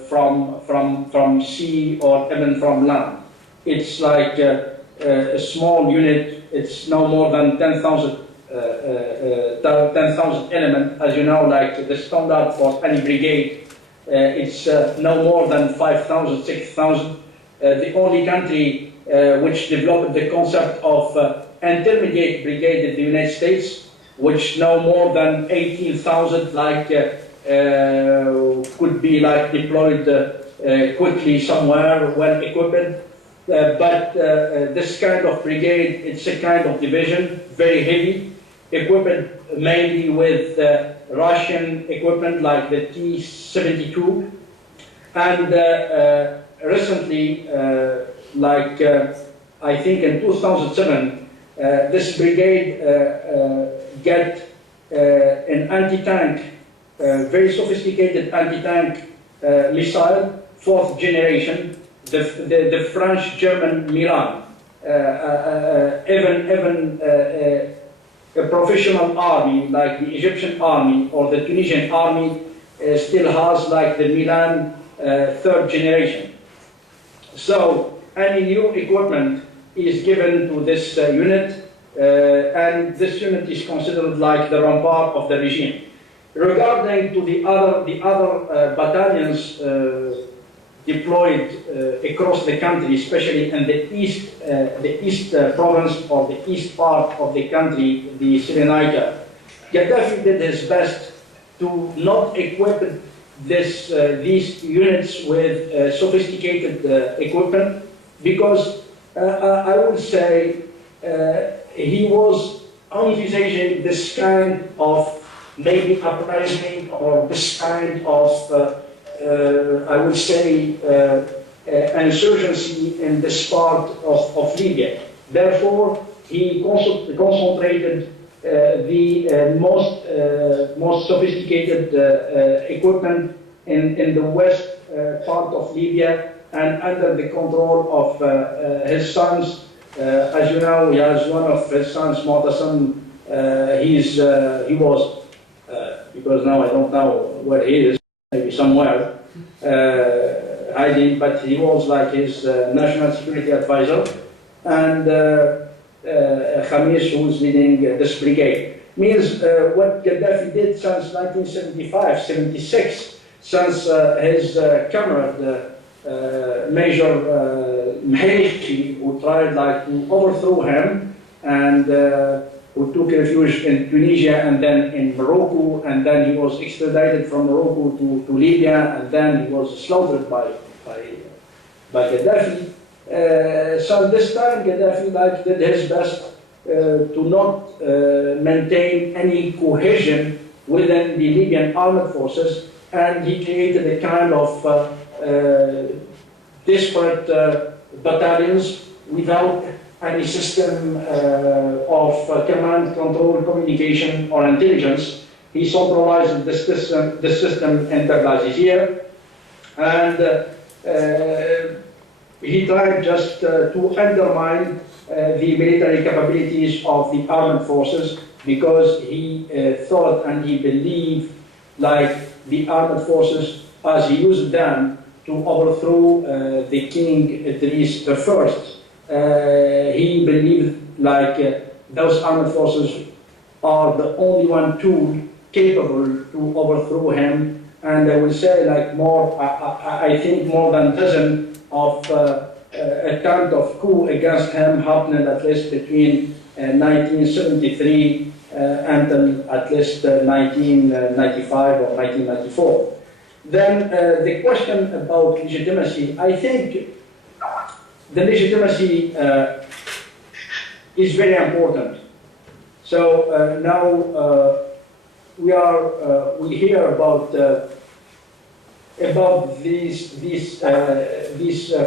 from sea or even from land. It's like a small unit. It's no more than 10,000 element, as you know, like the standard for any brigade. It's no more than 5,000, 6,000. The only country which developed the concept of intermediate brigade in the United States, which no more than 18,000 like could be like deployed quickly somewhere, well equipped. But this kind of brigade, it's a kind of division, very heavy, equipped mainly with Russian equipment like the T-72. And recently, I think in 2007, this brigade get an anti-tank, very sophisticated anti-tank missile, 4th generation, the French-German Milan. Even a professional army like the Egyptian army or the Tunisian army still has like the Milan 3rd generation. So any new equipment is given to this unit, and this unit is considered like the rampart of the regime. Regarding to the other battalions deployed across the country, especially in the east province or the east part of the country, the Cyrenaica, Qadhafi did his best to not equip these units with sophisticated equipment, because I would say he was envisaging this kind of maybe uprising or this kind of I would say insurgency in this part of Libya. Therefore, he concentrated the most sophisticated equipment in the west part of Libya and under the control of his sons. As you know, he has one of his sons, Mu'tasim. He was, because now I don't know where he is, maybe somewhere hiding, but he was like his national security advisor, and Khamis, who is leading this brigade. Means what Qadhafi did since 1975, 76, since his comrade, Major Mherichi, who tried like to overthrow him, and who took refuge in Tunisia and then in Morocco, and then he was extradited from Morocco to Libya, and then he was slaughtered by Qadhafi. So this time Qadhafi like did his best to not maintain any cohesion within the Libyan armed forces, and he created a kind of disparate battalions without any system of command, control, communication, or intelligence. He centralized the system in Qadhafi, and he tried just to undermine the military capabilities of the armed forces, because he thought and he believed like the armed forces, as he used them to overthrow the King Idris I. He believed like those armed forces are the only one tool capable to overthrow him, and I will say like more, I think more than a dozen of attempt of coup against him happened at least between 1973 until at least 1995 or 1994. Then the question about legitimacy, I think the legitimacy is very important. So now we hear about these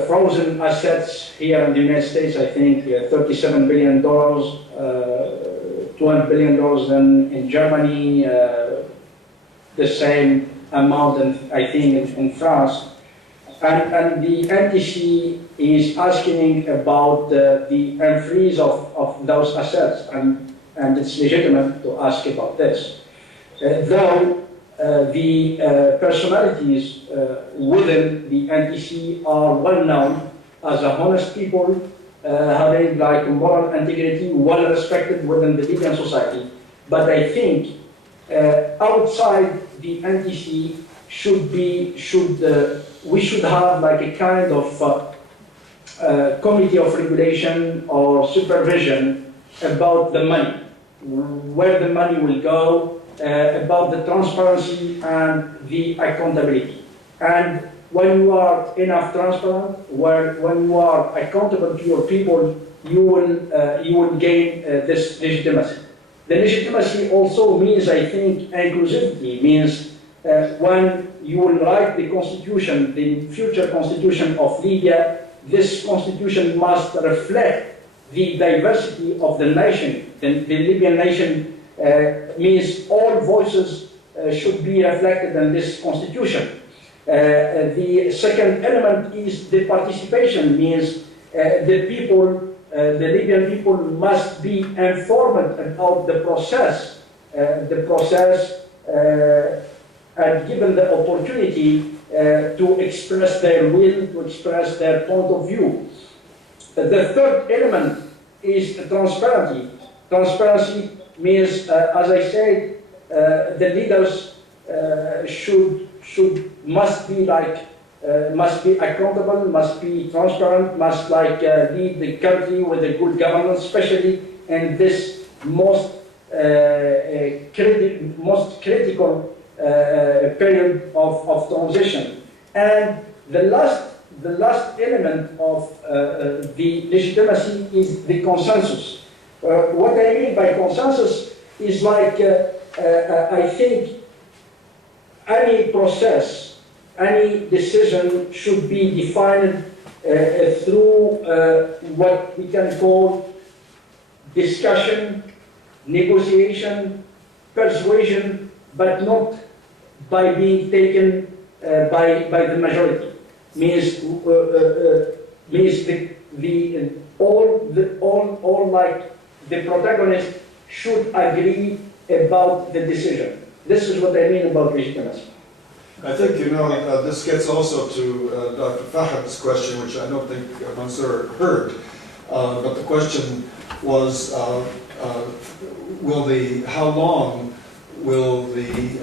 frozen assets here in the United States. I think $37 billion, $200 billion in Germany, the same amount, I think, in France. And the NTC is asking about the unfreeze of those assets, and it's legitimate to ask about this. Though the personalities within the NTC are well known as honest people, having like moral integrity, well respected within the Libyan society. But I think outside the NTC we should have like a kind of committee of regulation or supervision about the money, where the money will go, about the transparency and the accountability. And when you are enough transparent, when you are accountable to your people, you will gain this legitimacy. The legitimacy also means, I think, inclusivity means when you will write the constitution, the future constitution of Libya, this constitution must reflect the diversity of the nation. The Libyan nation means all voices should be reflected in this constitution. The second element is the participation, means the people, the Libyan people must be informed about the process, and given the opportunity to express their will, to express their point of view. The third element is transparency. Transparency means, as I said, the leaders must be accountable, must be transparent, must lead the country with a good governance, especially in this most critical period of transition. And the last element of the legitimacy is the consensus. What I mean by consensus is I think any process, any decision should be defined through what we can call discussion, negotiation, persuasion, but not by being taken by the majority. Means the protagonist should agree about the decision. This is what I mean about legitimacy. I think, this gets also to Dr. Fahad's question, which I don't think Mansour heard. But the question was, how long will the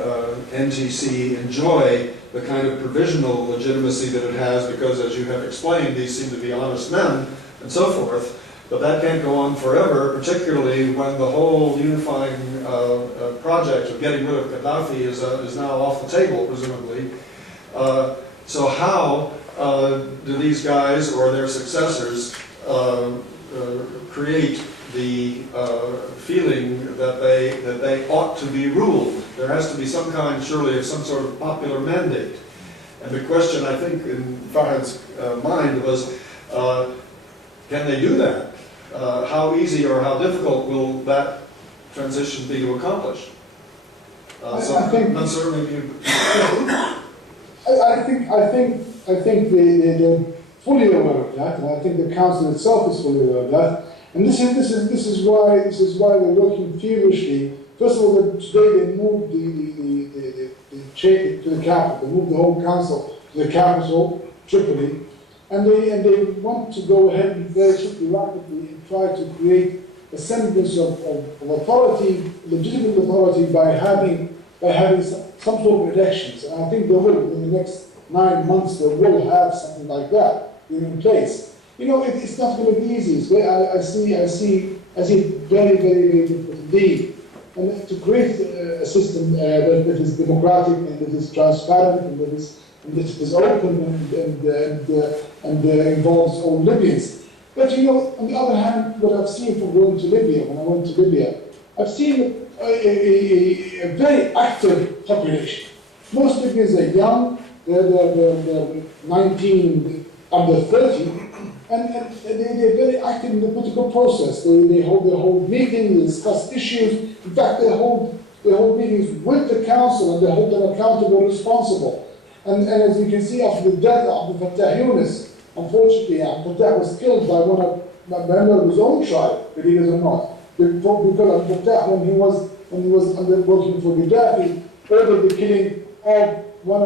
NGC enjoy the kind of provisional legitimacy that it has? Because, as you have explained, these seem to be honest men and so forth. But that can't go on forever, particularly when the whole unifying project of getting rid of Qadhafi is now off the table, presumably. So how do these guys or their successors create the feeling that they ought to be ruled? There has to be some kind, surely, of some sort of popular mandate. And the question, I think, in Fahad's mind was, can they do that? How easy or how difficult will that transition be to accomplish? I think they're fully aware of that, and I think the council itself is fully aware of that. And this is why they're working feverishly. First of all, today they moved the chair to the capital. They moved the whole council to the capital, Tripoli, and they want to go ahead and very quickly, rapidly, and try to create a semblance of authority, legitimate authority, by having some sort of elections. And I think they will, in the next 9 months, they will have something like that in place. It's not going to be easy. I see very, very, very difficult indeed. And to create a system that is democratic and that is transparent and that is open and involves all Libyans. But on the other hand, what I've seen from going to Libya, when I went to Libya, I've seen a very active population. Most Libyans are young, they're 19, under 30, and they're very active in the political process. They hold meetings, they discuss issues. In fact, they hold meetings with the council, and they hold them accountable, responsible. And as you can see, after the death of Abdel Fattah Yunus, unfortunately, Abdel Fattah was killed by one of a member of his own tribe, believe it or not. Because Abdel Fattah, when he was working for Qadhafi, ordered the killing of one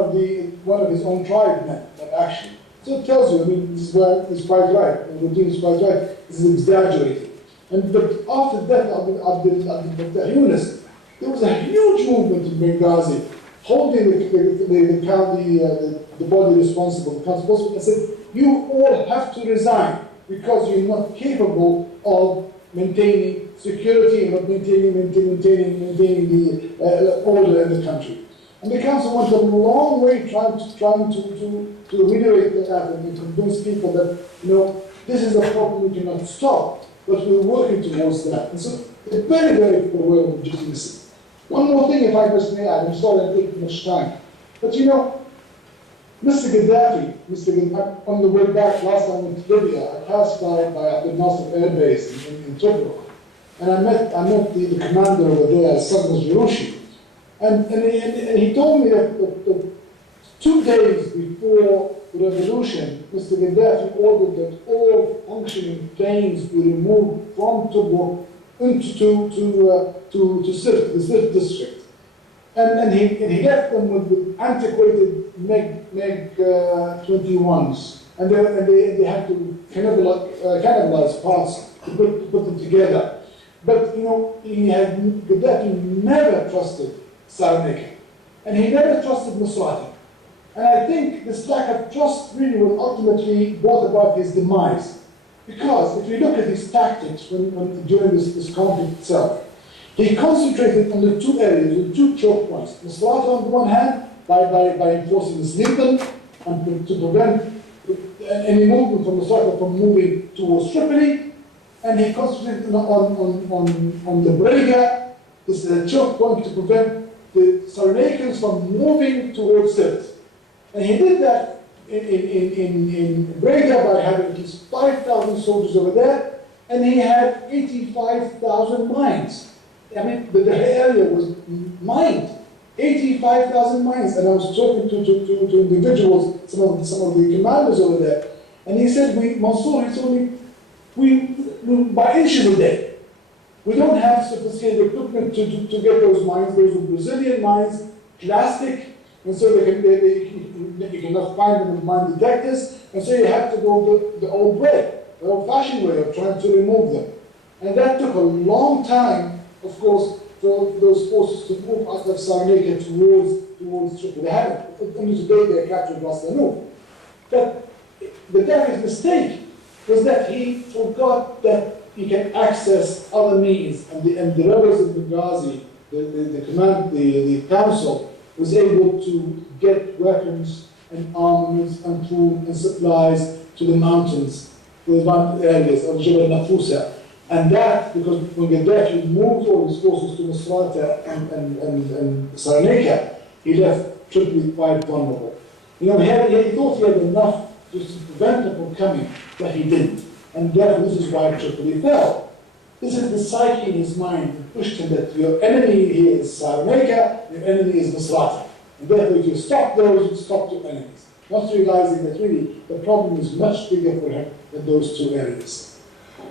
of his own tribe men, actually. So it tells you, this is where it's quite right, and the team is quite right, this is exaggerated. But after the death of Abdel Fattah Yunus, there was a huge movement in Benghazi, holding the body responsible, the council responsible, and said, you all have to resign because you're not capable of maintaining security and of maintaining the order in the country. And the council went a long way trying to reiterate that and to convince people that, this is a problem we cannot stop, but we're working towards that. And so It's very, very poor way of legitimacy. One more thing, if I just may add, I'm sorry I'm taking much time. But you know, Mr. Qadhafi, on the way back last time in Libya, I passed by Abdel Nasser Air Base in Tobruk, and I met the commander over there, Sadr Jaroushi, and he told me that 2 days before the revolution, Mr. Qadhafi ordered that all functioning planes be removed from Tobruk to Sirte, the Sirte district. And he left them with antiquated MiG-21s, and they had to cannibalize parts to put them together. But you know, Qadhafi never trusted Cyrenaica, and he never trusted Misrati. And I think this lack of trust really will ultimately brought about his demise. Because if you look at his tactics during this conflict itself, he concentrated on the 2 areas, the 2 choke points. Misrata on the one hand, by enforcing the sleeper and to prevent any movement from Misrata from moving towards Tripoli, and he concentrated on the Brega, this choke point to prevent the Cyrenaicans from moving towards Sirte. And he did that in Brega by having at least 5,000 soldiers over there, and he had 85,000 mines. I mean, the area was mined, 85,000 mines. And I was talking to individuals, some of the commanders over there, and he said, Mansour, he told me, we by inches a day. We don't have sophisticated equipment to get those mines. Those were Brazilian mines, plastic, and so you cannot find them in mine detectors, and so you have to go the old way, the old-fashioned way of trying to remove them. And that took a long time, of course, for those forces to move out of Cyrenaica towards Tripoli. They haven't. Only today they captured Ras Lanuf. But the Qadhafi's mistake was that he forgot that he can access other means, and the rebels in Benghazi, the council, was able to get weapons and armaments and food and supplies to the mountains, to the mountain areas of Jabal Nafusa. And that, because when Qadhafi moved all his forces to Misrata and Cyrenaica, he left Tripoli quite vulnerable. You know, he thought he had enough just to prevent them from coming, but he didn't. And therefore, this is why Tripoli fell. This is the psyche in his mind that pushed him that your enemy here is Cyrenaica, your enemy is Misrata. And therefore, if you stop those, you stop your enemies. Not realizing that really the problem is much bigger for him than those 2 areas.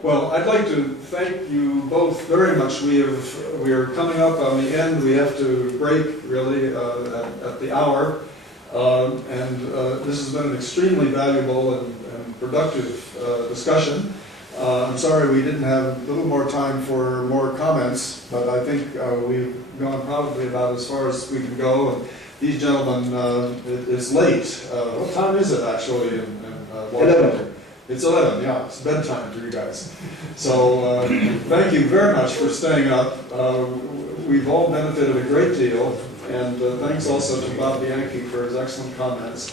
Well, I'd like to thank you both very much. We are coming up on the end. We have to break, really, at the hour. This has been an extremely valuable and productive discussion. I'm sorry we didn't have a little more time for more comments, but I think we've gone probably about as far as we can go. And these gentlemen, it's late. What time is it actually in Washington? 11. It's 11, yeah. It's bedtime for you guys. So thank you very much for staying up. We've all benefited a great deal. And thanks also to Bob Bianchi for his excellent comments.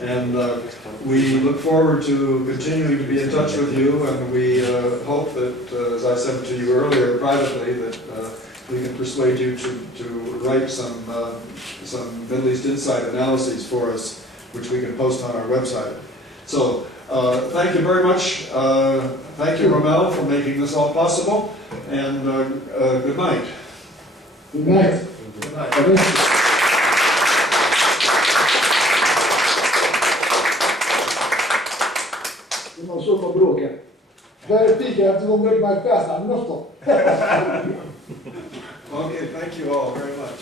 And we look forward to continuing to be in touch with you, and we hope that, as I said to you earlier privately, that we can persuade you to write some Middle East Insight analyses for us, which we can post on our website. So thank you very much. Thank you, Rommel, for making this all possible, and good night. Good night. Good night. So broken. Very big, I have to go make my fast. I'm not stop. Okay, thank you all very much.